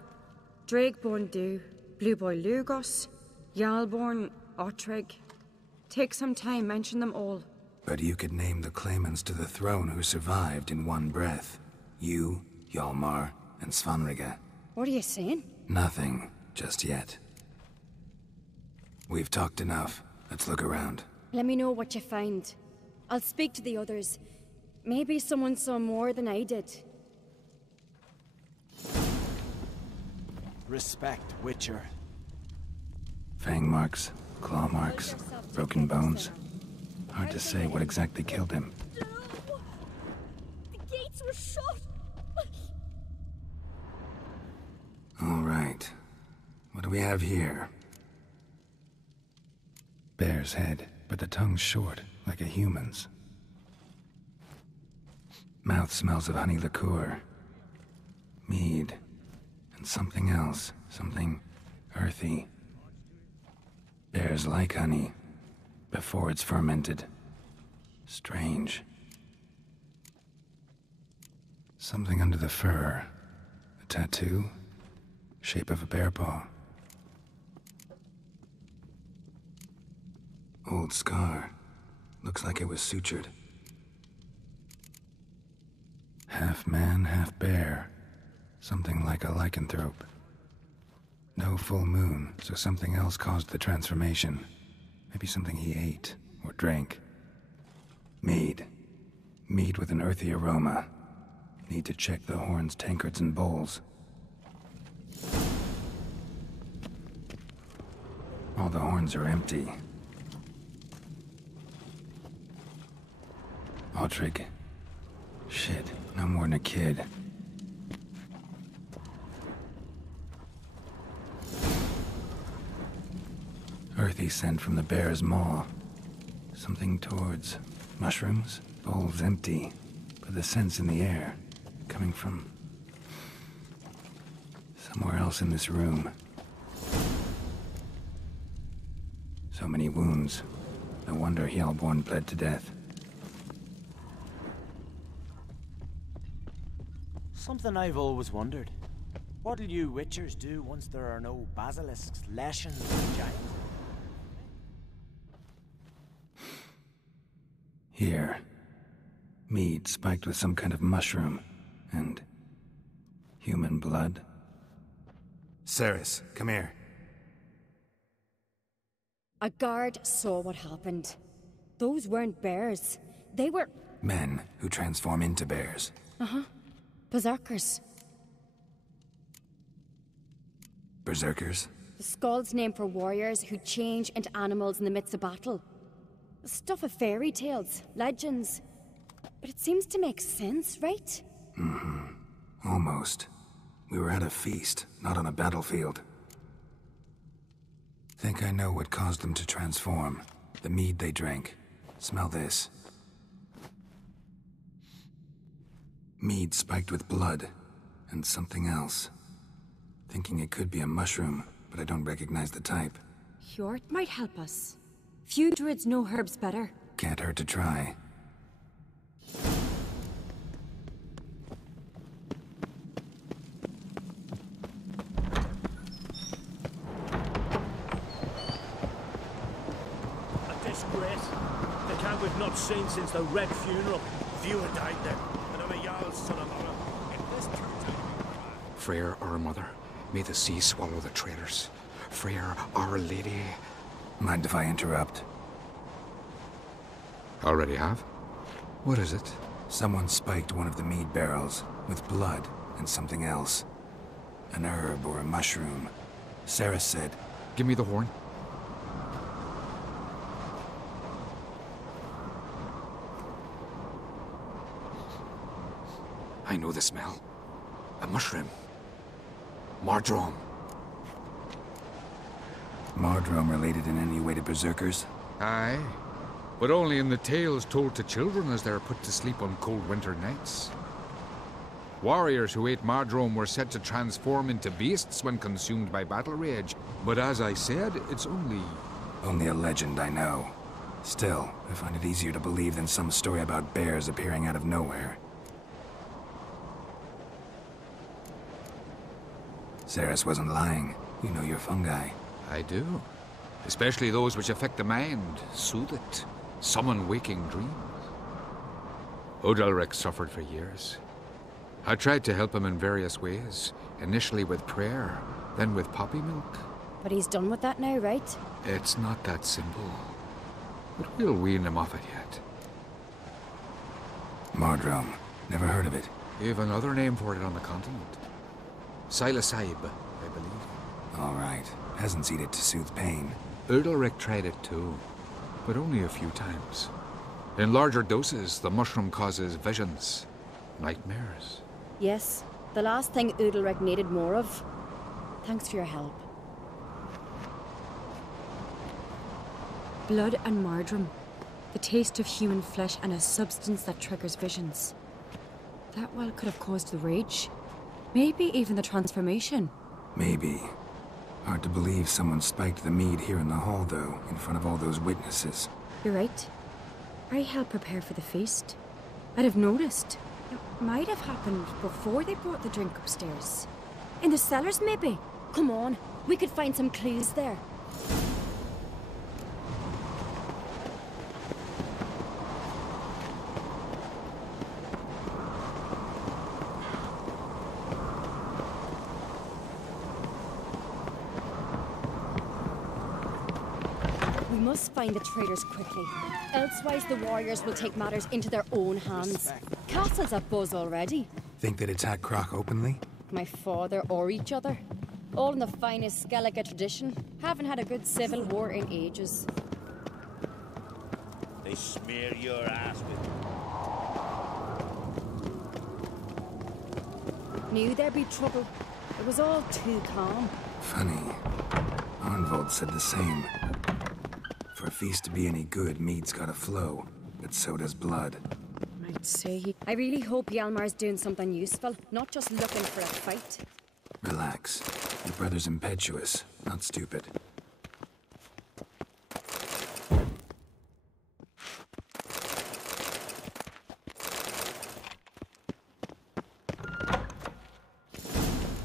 Drakeborn Du, Blue Boy Lugos, Jarlborn, Ottrig. Take some time, mention them all. But you could name the claimants to the throne who survived in one breath. You, Hjalmar, and Svanrige. What are you saying? Nothing, just yet. We've talked enough. Let's look around. Let me know what you find. I'll speak to the others. Maybe someone saw more than I did. Respect, Witcher. Fang marks, claw marks, broken bones. Hard to say what exactly killed him. The gates were shut. All right. What do we have here? Bear's head, but the tongue's short, like a human's. Mouth smells of honey liqueur. Mead. And something else. Something earthy. Bears like honey. Before it's fermented. Strange. Something under the fur. A tattoo? Shape of a bear paw. Old scar. Looks like it was sutured. Half man, half bear. Something like a lycanthrope. No full moon, so something else caused the transformation. Maybe something he ate or drank. Mead. Mead with an earthy aroma. Need to check the horns, tankards, and bowls. All the horns are empty. Autrig. Shit, no more than a kid. Earthy scent from the bear's maw. Something towards mushrooms. Bowls empty, but the scent's in the air. Coming from somewhere else in this room. So many wounds. No wonder Hellborn bled to death. Something I've always wondered. What'll you witchers do once there are no basilisks, leshens, and giants? Here. Mead spiked with some kind of mushroom. And human blood. Ceres, come here. A guard saw what happened. Those weren't bears. They were... Men who transform into bears. Uh-huh. Berserkers. Berserkers? The Skald's name for warriors who change into animals in the midst of battle. The stuff of fairy tales, legends. But it seems to make sense, right? Mm-hmm. Almost. We were at a feast, not on a battlefield. Think I know what caused them to transform. The mead they drank. Smell this. Mead spiked with blood. And something else. Thinking it could be a mushroom, but I don't recognize the type. Hjort might help us. Few druids know herbs better. Can't hurt to try. A disgrace. The camp we've not seen since the Red Funeral. Few had died there, and I'm a Jarl's son of honor. If this turns out... Freyr, our mother, may the sea swallow the traitors. Freyr, our lady... Mind if I interrupt? Already have? What is it? Someone spiked one of the mead barrels with blood and something else. An herb or a mushroom. Sarah said... Give me the horn. I know the smell. A mushroom. Mardrome. Mardrome related in any way to berserkers? Aye. But only in the tales told to children as they're put to sleep on cold winter nights. Warriors who ate Mardrome were said to transform into beasts when consumed by battle rage. But as I said, it's only... Only a legend, I know. Still, I find it easier to believe than some story about bears appearing out of nowhere. Ceres wasn't lying. You know your fungi. I do. Especially those which affect the mind, soothe it, summon waking dreams. Udalric suffered for years. I tried to help him in various ways, initially with prayer, then with poppy milk. But he's done with that now, right? It's not that simple. But we'll wean him off it yet. Mardrome. Never heard of it. You have another name for it on the continent. Silasib, I believe. All right. Peasants eat it to soothe pain. Udalric tried it too, but only a few times. In larger doses, the mushroom causes visions, nightmares. Yes, the last thing Udalric needed more of. Thanks for your help. Blood and marjoram. The taste of human flesh and a substance that triggers visions. That well could have caused the rage. Maybe even the transformation. Maybe. Hard to believe someone spiked the mead here in the hall, though, in front of all those witnesses. You're right. I helped prepare for the feast. I'd have noticed. It might have happened before they brought the drink upstairs. In the cellars, maybe? Come on, we could find some clues there. We must find the traitors quickly. Elsewise, the warriors will take matters into their own hands. Castle's abuzz already. Think they'd attack Croc openly? My father or each other. All in the finest Skellige tradition. Haven't had a good civil war in ages. They smear your ass with... Knew there'd be trouble. It was all too calm. Funny. Arnvold said the same. For a feast to be any good, mead's gotta flow, but so does blood. I'd say I really hope Hjalmar's doing something useful, not just looking for a fight. Relax. Your brother's impetuous, not stupid.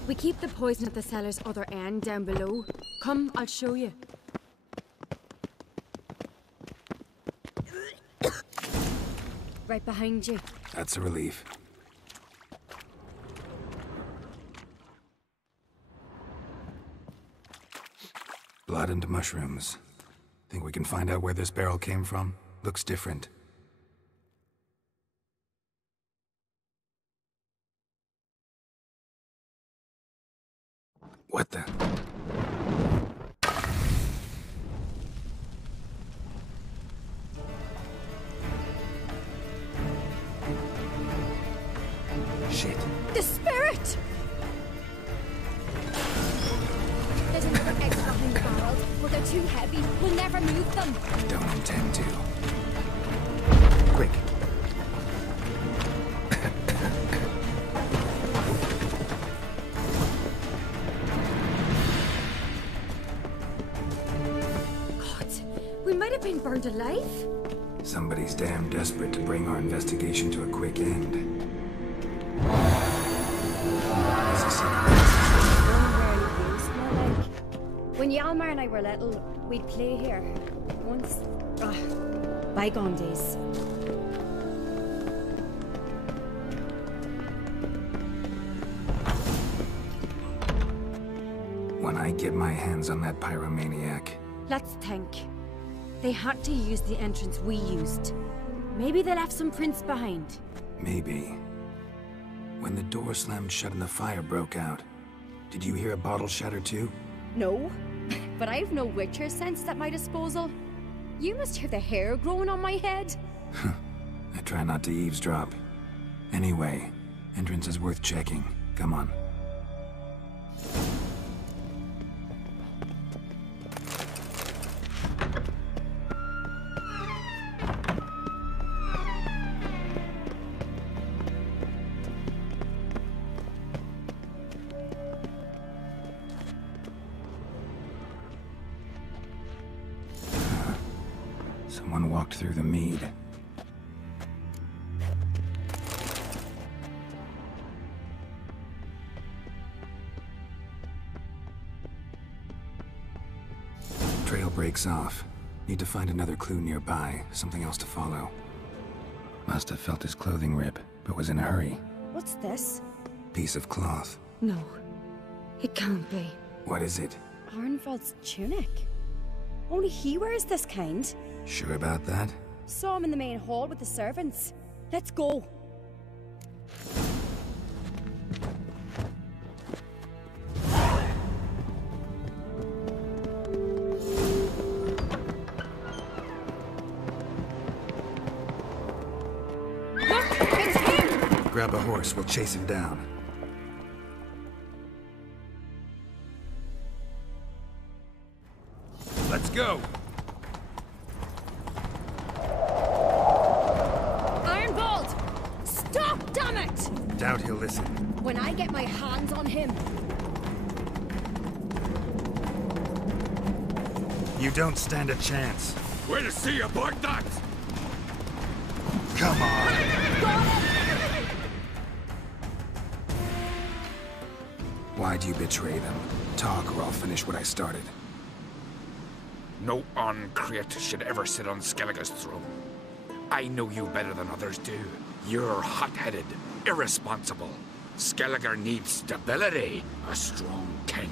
We keep the poison at the cellar's other end down below. Come, I'll show you. Right behind you. That's a relief. Blood and mushrooms. Think we can find out where this barrel came from? Looks different. What the? Shit. The spirit! There's another egg behind the barrels, but they're too heavy. We'll never move them. Don't intend to. Quick. God, we might have been burned alive. Somebody's damn desperate to bring our investigation to a quick end. When Hjalmar and I were little, we'd play here. Once... bygone days. When I get my hands on that pyromaniac... Let's think. They had to use the entrance we used. Maybe they left some prints behind. Maybe. When the door slammed shut and the fire broke out, did you hear a bottle shatter too? No, but I've no witcher sense at my disposal. You must hear the hair growing on my head. I try not to eavesdrop. Anyway, entrance is worth checking. Come on. Someone walked through the mead. Trail breaks off. Need to find another clue nearby, something else to follow. Must have felt his clothing rip, but was in a hurry. What's this? Piece of cloth. No, it can't be. What is it? Arnvold's tunic. Only he wears this kind. Sure about that? Saw him in the main hall with the servants. Let's go. Grab a horse, we'll chase him down. Let's go! Ironbolt! Stop, damn it! Doubt he'll listen. When I get my hands on him... You don't stand a chance. Way to see you, boy, that! Come on! Why'd you betray them? Talk or I'll finish what I started. No Uncreate should ever sit on Skellige's throne. I know you better than others do. You're hot-headed, irresponsible. Skellige needs stability, a strong king.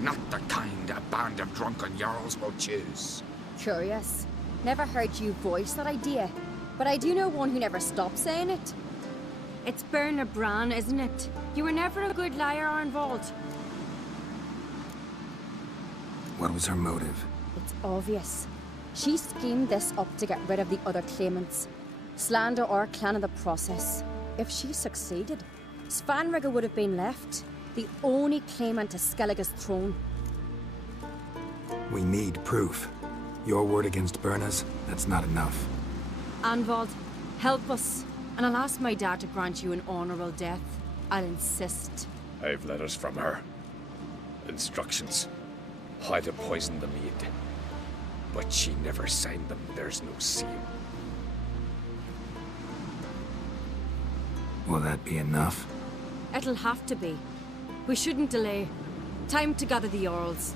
Not the kind a band of drunken jarls will choose. Curious. Never heard you voice that idea, but I do know one who never stops saying it. It's Berna Bran, isn't it? You were never a good liar, Arnvald. What was her motive? It's obvious. She schemed this up to get rid of the other claimants. Slander our clan in the process. If she succeeded, Svanrige would have been left, the only claimant to Skellige's throne. We need proof. Your word against Berna's, that's not enough. Arnvald, help us, and I'll ask my dad to grant you an honorable death. I'll insist. I've letters from her. Instructions. How to poison the mead. But she never signed them. There's no seal. Will that be enough? It'll have to be. We shouldn't delay. Time to gather the Jarls.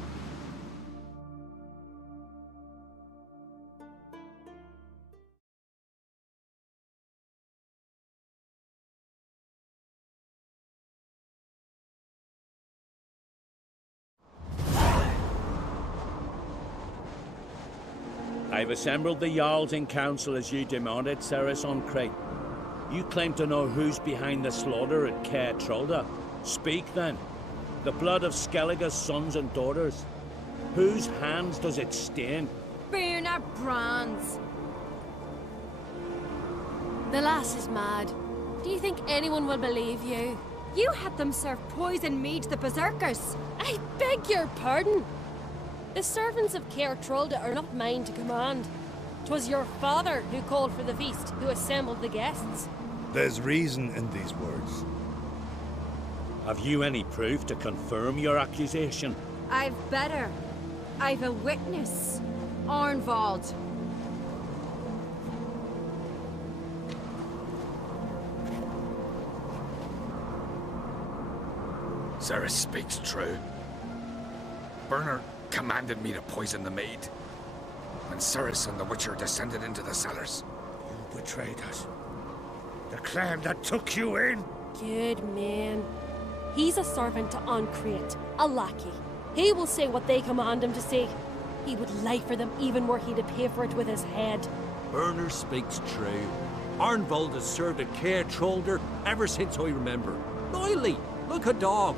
I've assembled the Jarls in council as you demanded, Ceres on Crate. You claim to know who's behind the slaughter at Caer Trolda. Speak then. The blood of Skellige's sons and daughters. Whose hands does it stain? Berna Bran's. The lass is mad. Do you think anyone will believe you? You had them serve poison mead to the berserkers. I beg your pardon. The servants of Caer Trolda are not mine to command. 'Twas your father who called for the feast, who assembled the guests. There's reason in these words. Have you any proof to confirm your accusation? I've better. I've a witness. Arnvald. Ceres speaks true. Berna commanded me to poison the maid. When Ceres and the Witcher descended into the cellars. You betrayed us. The clan that took you in. Good man. He's a servant to Uncreate, a lackey. He will say what they command him to say. He would lie for them even were he to pay for it with his head. Berner speaks true. Arnvald has served at Caer Trolda ever since I remember. Loyally, like a dog.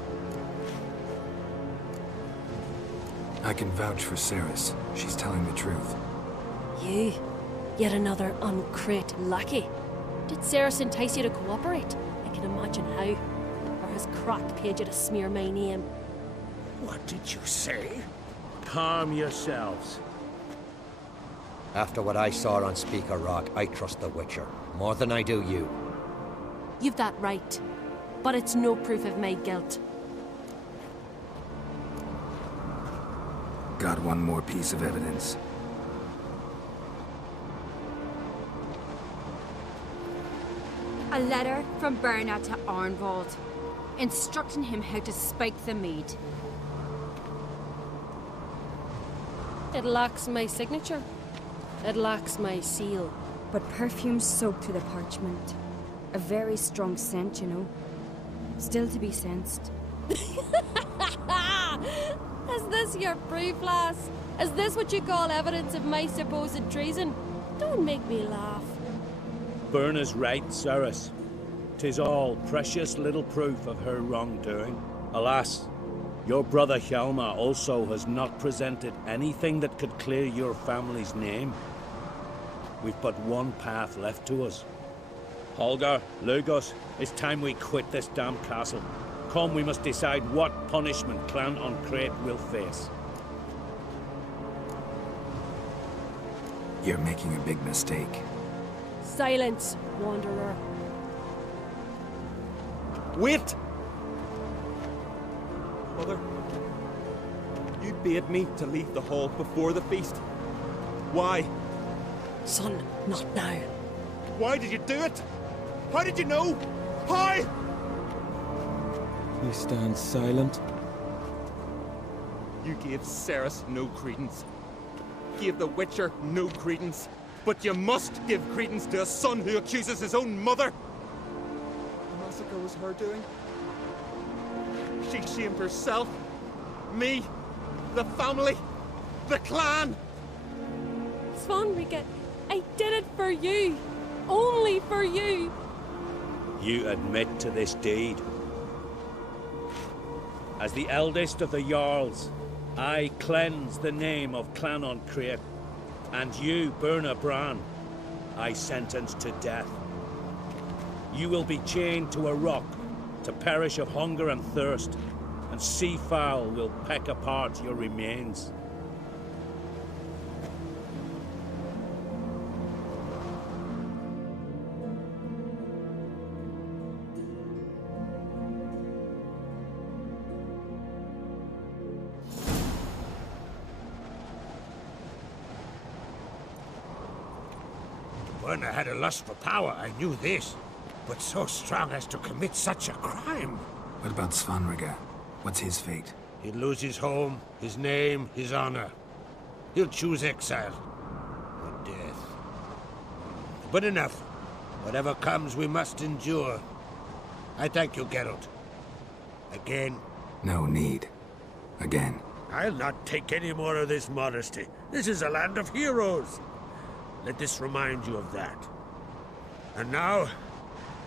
I can vouch for Ceres. She's telling the truth. You? Yet another Uncreate lackey? Did Ceres entice you to cooperate? I can imagine how. Or has Crack paid you to smear my name? What did you say? Calm yourselves. After what I saw on Speaker Rock, I trust the Witcher. More than I do you. You've that right. But it's no proof of my guilt. Got one more piece of evidence. A letter from Berna to Arnvald, instructing him how to spike the mead. It lacks my signature. It lacks my seal. But perfume soaked through the parchment. A very strong scent, you know. Still to be sensed. Is this your proof, lass? Is this what you call evidence of my supposed treason? Don't make me laugh. Berna's right, Ceres. 'Tis all precious little proof of her wrongdoing. Alas, your brother Hjalmar also has not presented anything that could clear your family's name. We've but one path left to us. Holger, Lugos, it's time we quit this damn castle. Come, we must decide what punishment Clan on Crete will face. You're making a big mistake. Silence, Wanderer. Wait! Mother, you bade me to leave the hall before the feast. Why? Son, not now. Why did you do it? How did you know? How? You stand silent. You gave Ceres no credence. Gave the Witcher no credence. But you must give credence to a son who accuses his own mother. The massacre was her doing. She shamed herself, me, the family, the clan. Svanrige, I did it for you. Only for you. You admit to this deed. As the eldest of the Jarls, I cleanse the name of Clan on Crete, and you, Burna Bran, I sentence to death. You will be chained to a rock to perish of hunger and thirst, and sea fowl will peck apart your remains. Burna had a lust for power, I knew this. But so strong as to commit such a crime. What about Svanrige? What's his fate? He'll lose his home, his name, his honor. He'll choose exile. Or death. But enough. Whatever comes, we must endure. I thank you, Geralt. Again. No need. Again. I'll not take any more of this modesty. This is a land of heroes. Let this remind you of that. And now,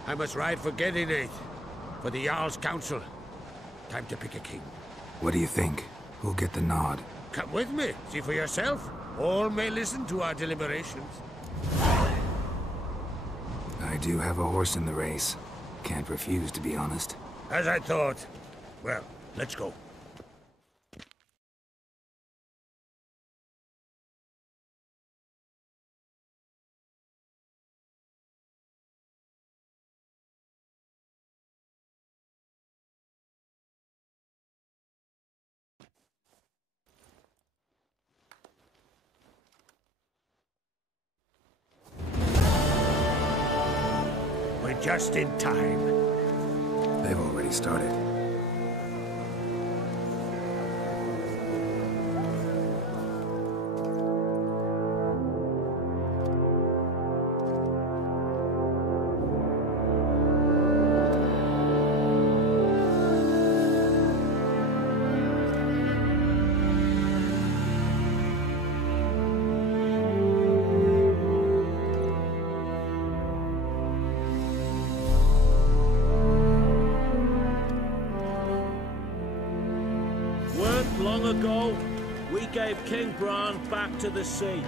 I must ride for Gedinath, for the Jarl's Council. Time to pick a king. What do you think? Who'll get the nod? Come with me, see for yourself. All may listen to our deliberations. I do have a horse in the race. Can't refuse, to be honest. As I thought. Well, let's go. Just in time. They've already started. Long ago, we gave King Bran back to the sea.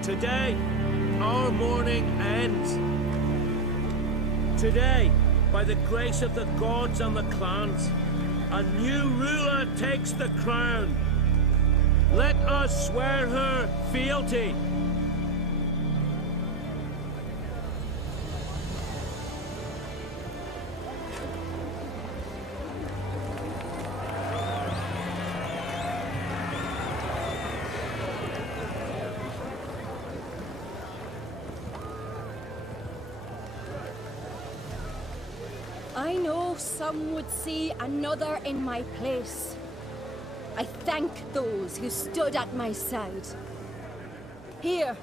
Today, our mourning ends. Today, by the grace of the gods and the clans, a new ruler takes the crown. Let us swear her fealty. I know some would see another in my place. I thank those who stood at my side. Here,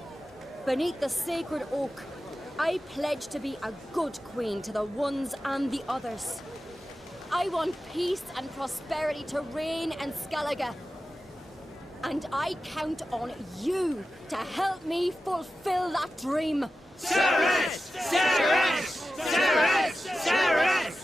beneath the sacred oak, I pledge to be a good queen to the ones and the others. I want peace and prosperity to reign in Skellige. And I count on you to help me fulfill that dream. Ceres! Ceres! Ceres! Ceres! Ceres!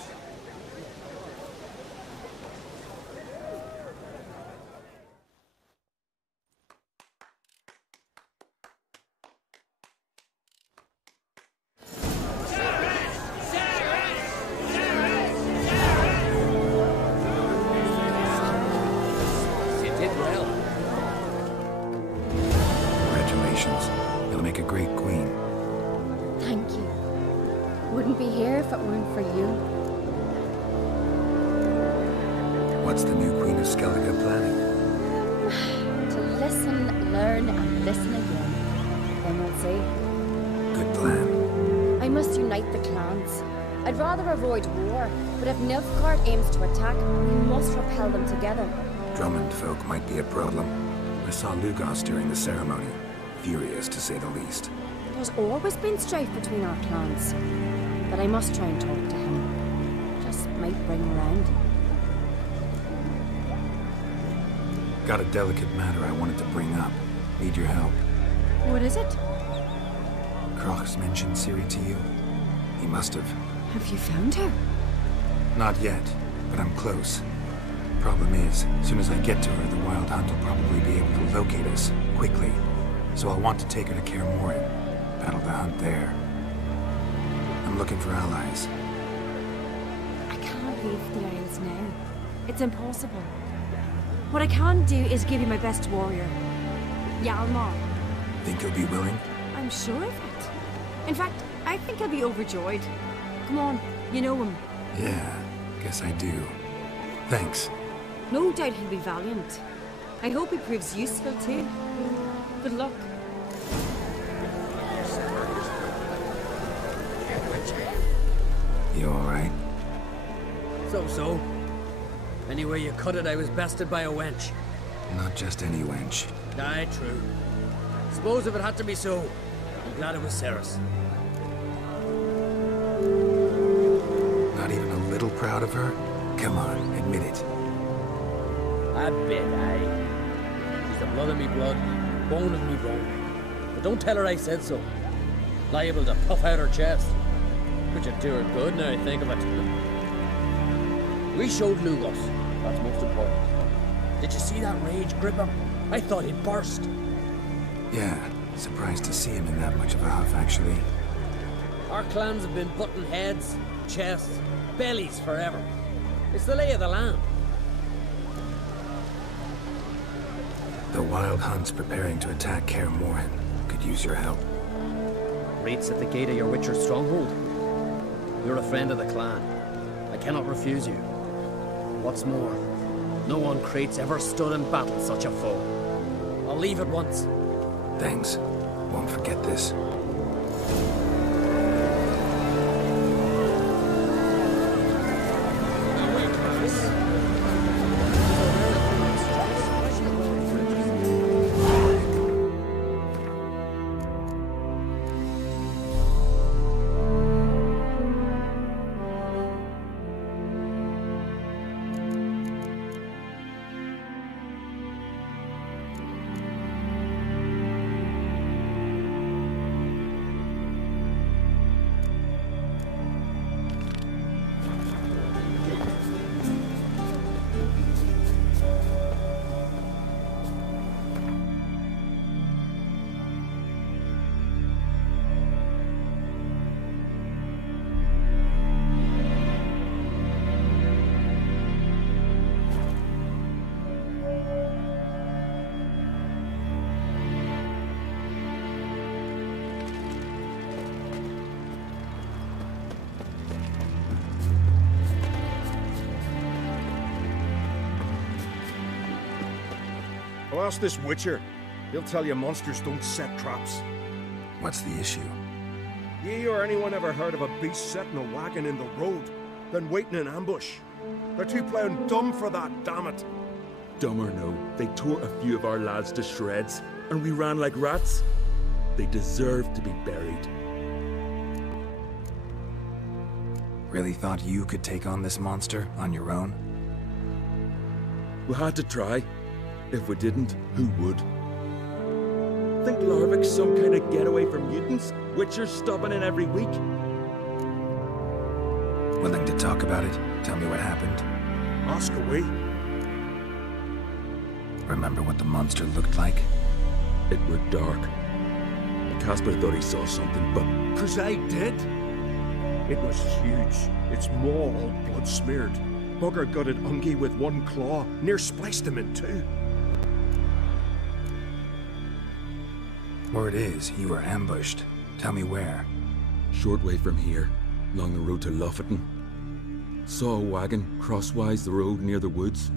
What's the new Queen of Skellige planning? To listen, learn, and listen again. Then we'll see. Good plan. I must unite the clans. I'd rather avoid war, but if Nilfgaard aims to attack, we must repel them together. Drummond folk might be a problem. I saw Lugos during the ceremony. Furious, to say the least. There's always been strife between our clans. But I must try and talk to him. Just might bring him around. Got a delicate matter I wanted to bring up. Need your help. What is it? Kroch's mentioned Ciri to you? He must have. Have you found her? Not yet, but I'm close. Problem is, as soon as I get to her, the Wild Hunt will probably be able to locate us, quickly. So I'll want to take her to Kaer Morhen. Battle the hunt there. I'm looking for allies. I can't leave the Isles now. It's impossible. What I can do is give you my best warrior, Hjalmar. Think he'll be willing? I'm sure of it. In fact, I think he'll be overjoyed. Come on, you know him. Yeah, guess I do. Thanks. No doubt he'll be valiant. I hope he proves useful too. Good luck. You alright? So. Anyway you cut it, I was bested by a wench. Not just any wench. Aye, true. Suppose if it had to be so, I'm glad it was Ceres. Not even a little proud of her? Come on, admit it. A bit, aye. She's the blood of me blood, bone of me bone. But don't tell her I said so. Liable to puff out her chest. Which would do her good now I think of it. We showed Lugos. That's most important. Did you see that rage grip him? I thought he'd burst. Yeah, surprised to see him in that much of a huff, actually. Our clans have been butting heads, chests, bellies forever. It's the lay of the land. The Wild Hunt's preparing to attack Kaer Morhen. Could use your help. Raid's at the gate of your Witcher's stronghold. You're a friend of the clan. I cannot refuse you. What's more, no one Crate's ever stood in battle such a foe. I'll leave at once. Thanks. Won't forget this. Well, ask this Witcher. He'll tell you monsters don't set traps. What's the issue? Ye or anyone ever heard of a beast setting a wagon in the road, then waiting in ambush? They're too plowing dumb for that, damn it. Dumb or no, they tore a few of our lads to shreds, and we ran like rats. They deserve to be buried. Really thought you could take on this monster on your own? We had to try. If we didn't, who would? Think Larvik's some kind of getaway for mutants? Witchers stopping in every week? Willing to talk about it? Tell me what happened. Ask away. Remember what the monster looked like? It were dark. Casper thought he saw something, but... 'Cause I did. It was huge. Its maw all blood smeared. Bugger gutted Ungi with one claw, near spliced him in two. Word is, you were ambushed. Tell me where. Short way from here, along the road to Lofoten. Saw a wagon crosswise the road near the woods.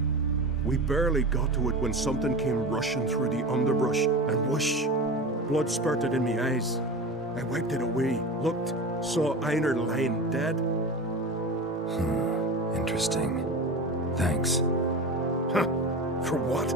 We barely got to it when something came rushing through the underbrush, and whoosh! Blood spurted in me eyes. I wiped it away, looked, saw Einar lying dead. Interesting. Thanks. Huh? For what?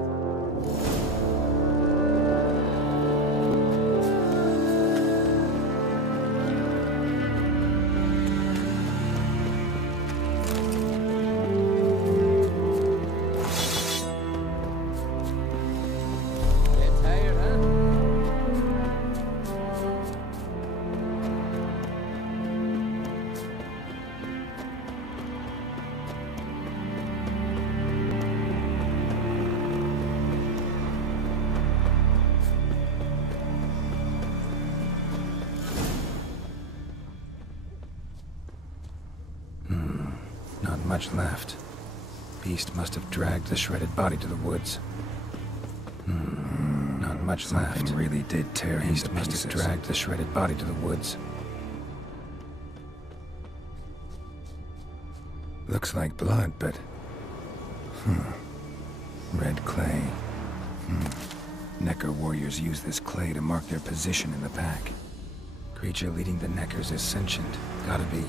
Much left. Beast must have dragged the shredded body to the woods. Not much left. Something really did tear him to pieces. Beast must have dragged the shredded body to the woods. Looks like blood, but... Red clay. Necker warriors use this clay to mark their position in the pack. Creature leading the Neckers is sentient. Gotta be.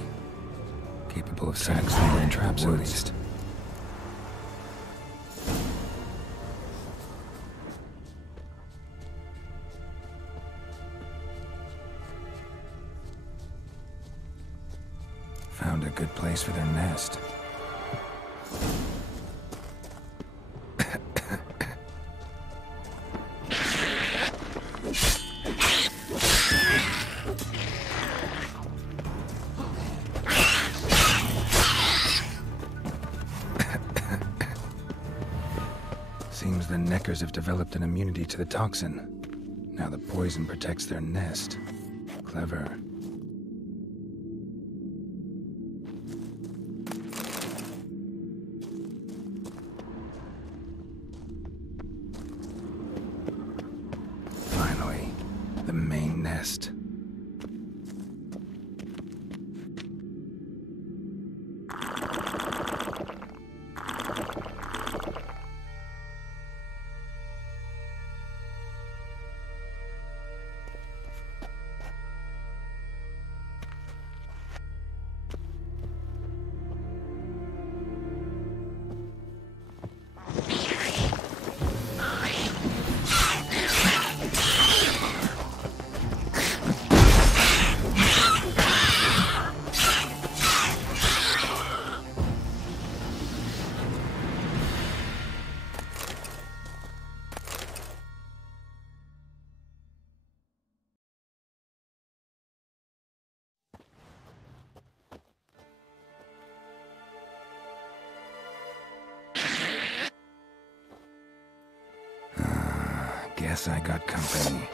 Capable of setting snare and traps at least. Found a good place for their nest. Seems the Neckers have developed an immunity to the toxin. Now the poison protects their nest. Clever. Finally, the main nest. Guess I got company.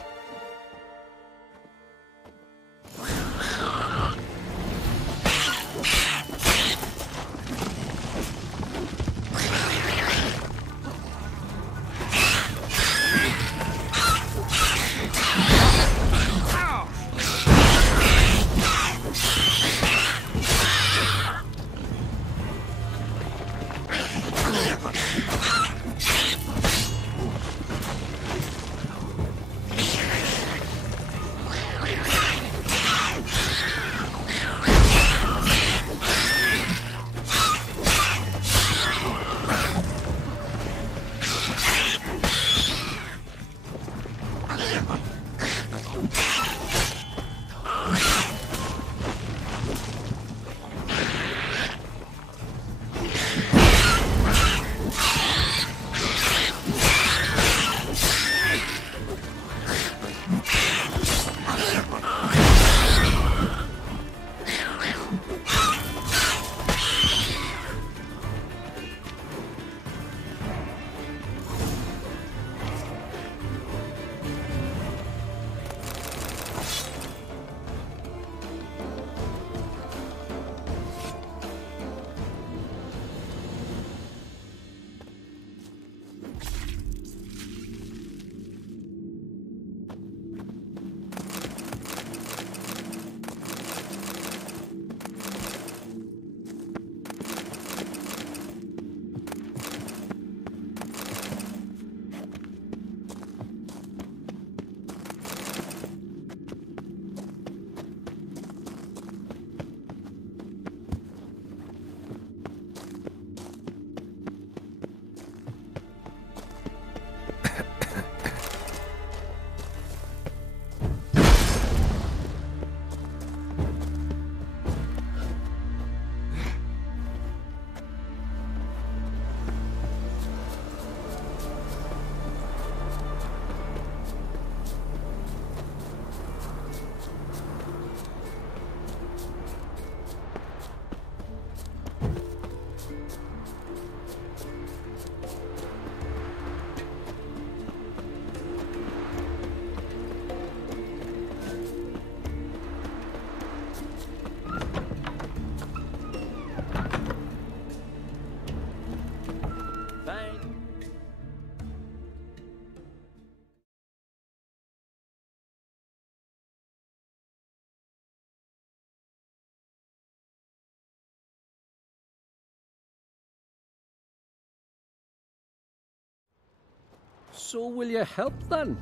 So will you help then?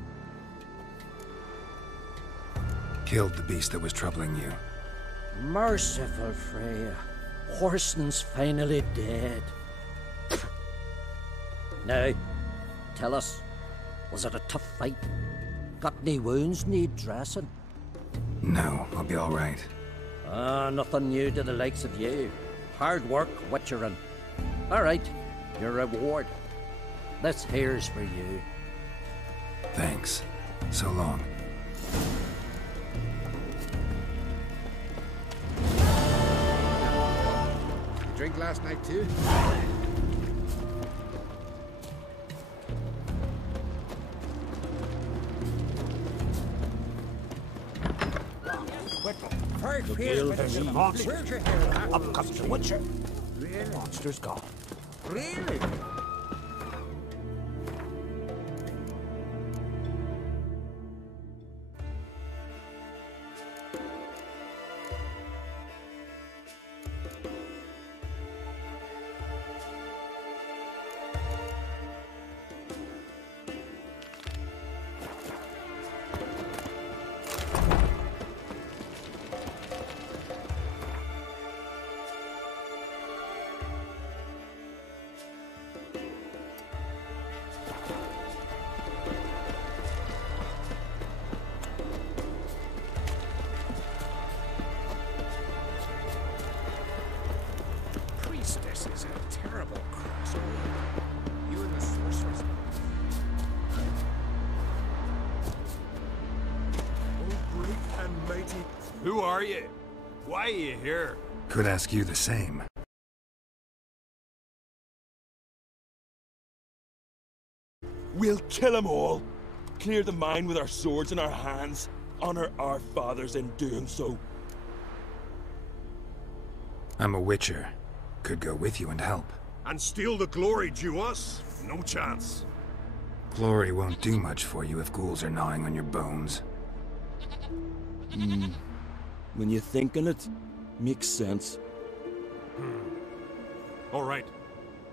Killed the beast that was troubling you. Merciful Freya. Horson's finally dead. Now, tell us, was it a tough fight? Got any wounds need dressing? No, I'll be all right. Nothing new to the likes of you. Hard work, witchering. All right, your reward. This here's for you. Thanks. So long. You drink last night too? Up comes the Witcher. The monster's gone. Really? This is a terrible crossover. You and the sorceress. Oh, great and mighty. Who are you? Why are you here? Could ask you the same. We'll kill them all. Clear the mine with our swords in our hands. Honor our fathers in doing so. I'm a witcher. Could go with you and help. And steal the glory due us? No chance. Glory won't do much for you if ghouls are gnawing on your bones. When you think on it, makes sense. All right.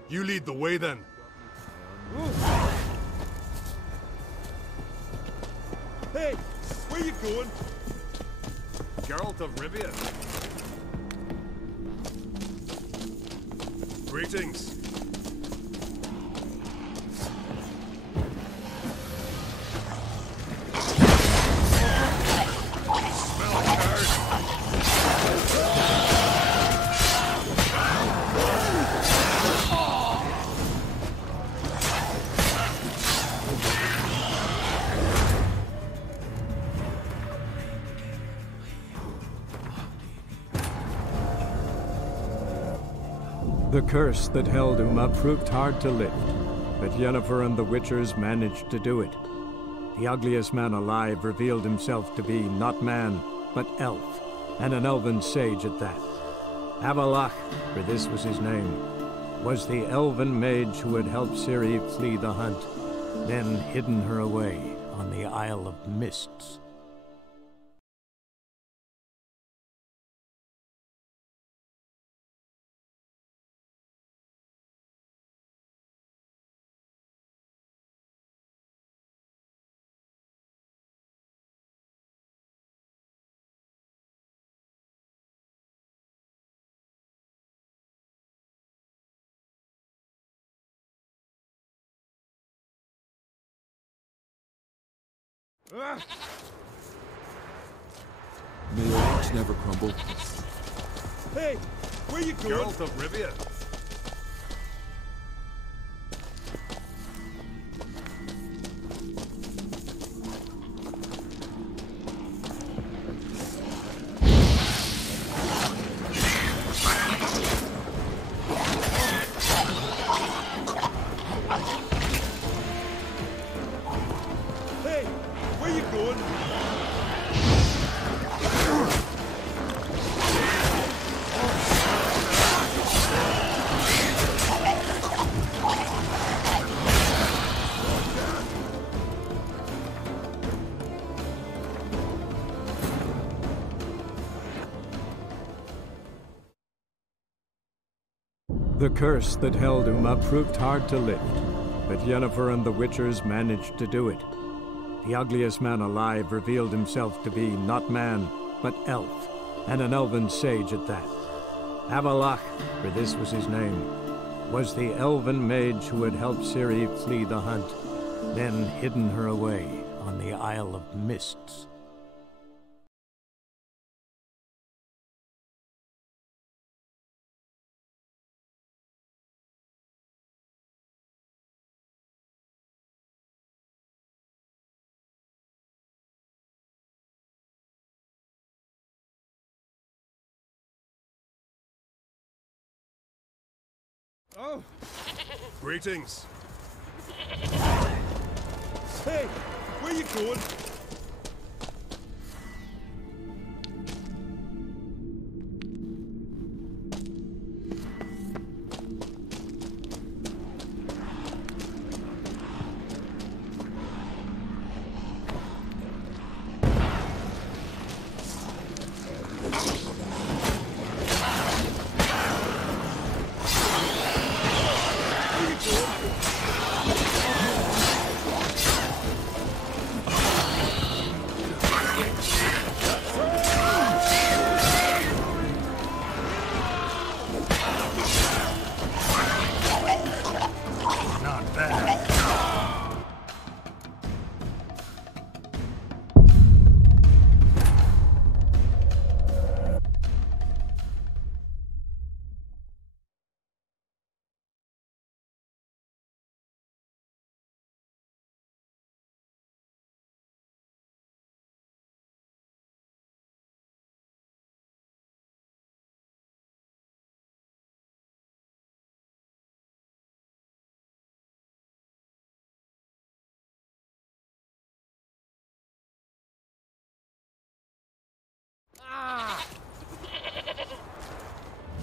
You lead the way then. Hey, where you going? Geralt of Rivia. Greetings. Smell card. The curse that held Uma proved hard to lift, but Yennefer and the Witchers managed to do it. The ugliest man alive revealed himself to be not man, but elf, and an elven sage at that. Avalach, for this was his name, was the elven mage who had helped Ciri flee the hunt, then hidden her away on the Isle of Mists. May your rocks never crumble. Hey, where you going? Geralt of Rivia. Hey, where you going? The curse that held Uma proved hard to lift, but Yennefer and the Witchers managed to do it. The ugliest man alive revealed himself to be not man, but elf, and an elven sage at that. Avalach, for this was his name, was the elven mage who had helped Ciri flee the hunt, then hidden her away on the Isle of Mists. Oh! Greetings. Hey, where you going?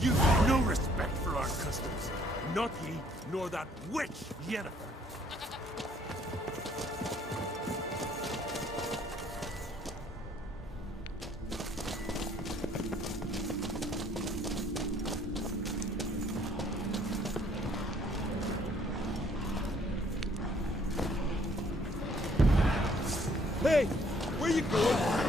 You've no respect for our customs. Not ye, nor that witch, Yennefer. Hey, where you going?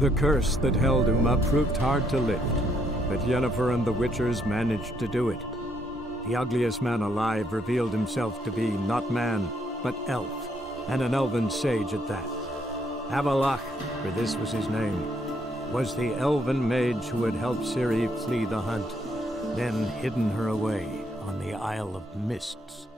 The curse that held Uma proved hard to lift, but Yennefer and the Witchers managed to do it. The ugliest man alive revealed himself to be not man, but elf, and an elven sage at that. Avalach, for this was his name, was the elven mage who had helped Ciri flee the hunt, then hidden her away on the Isle of Mists.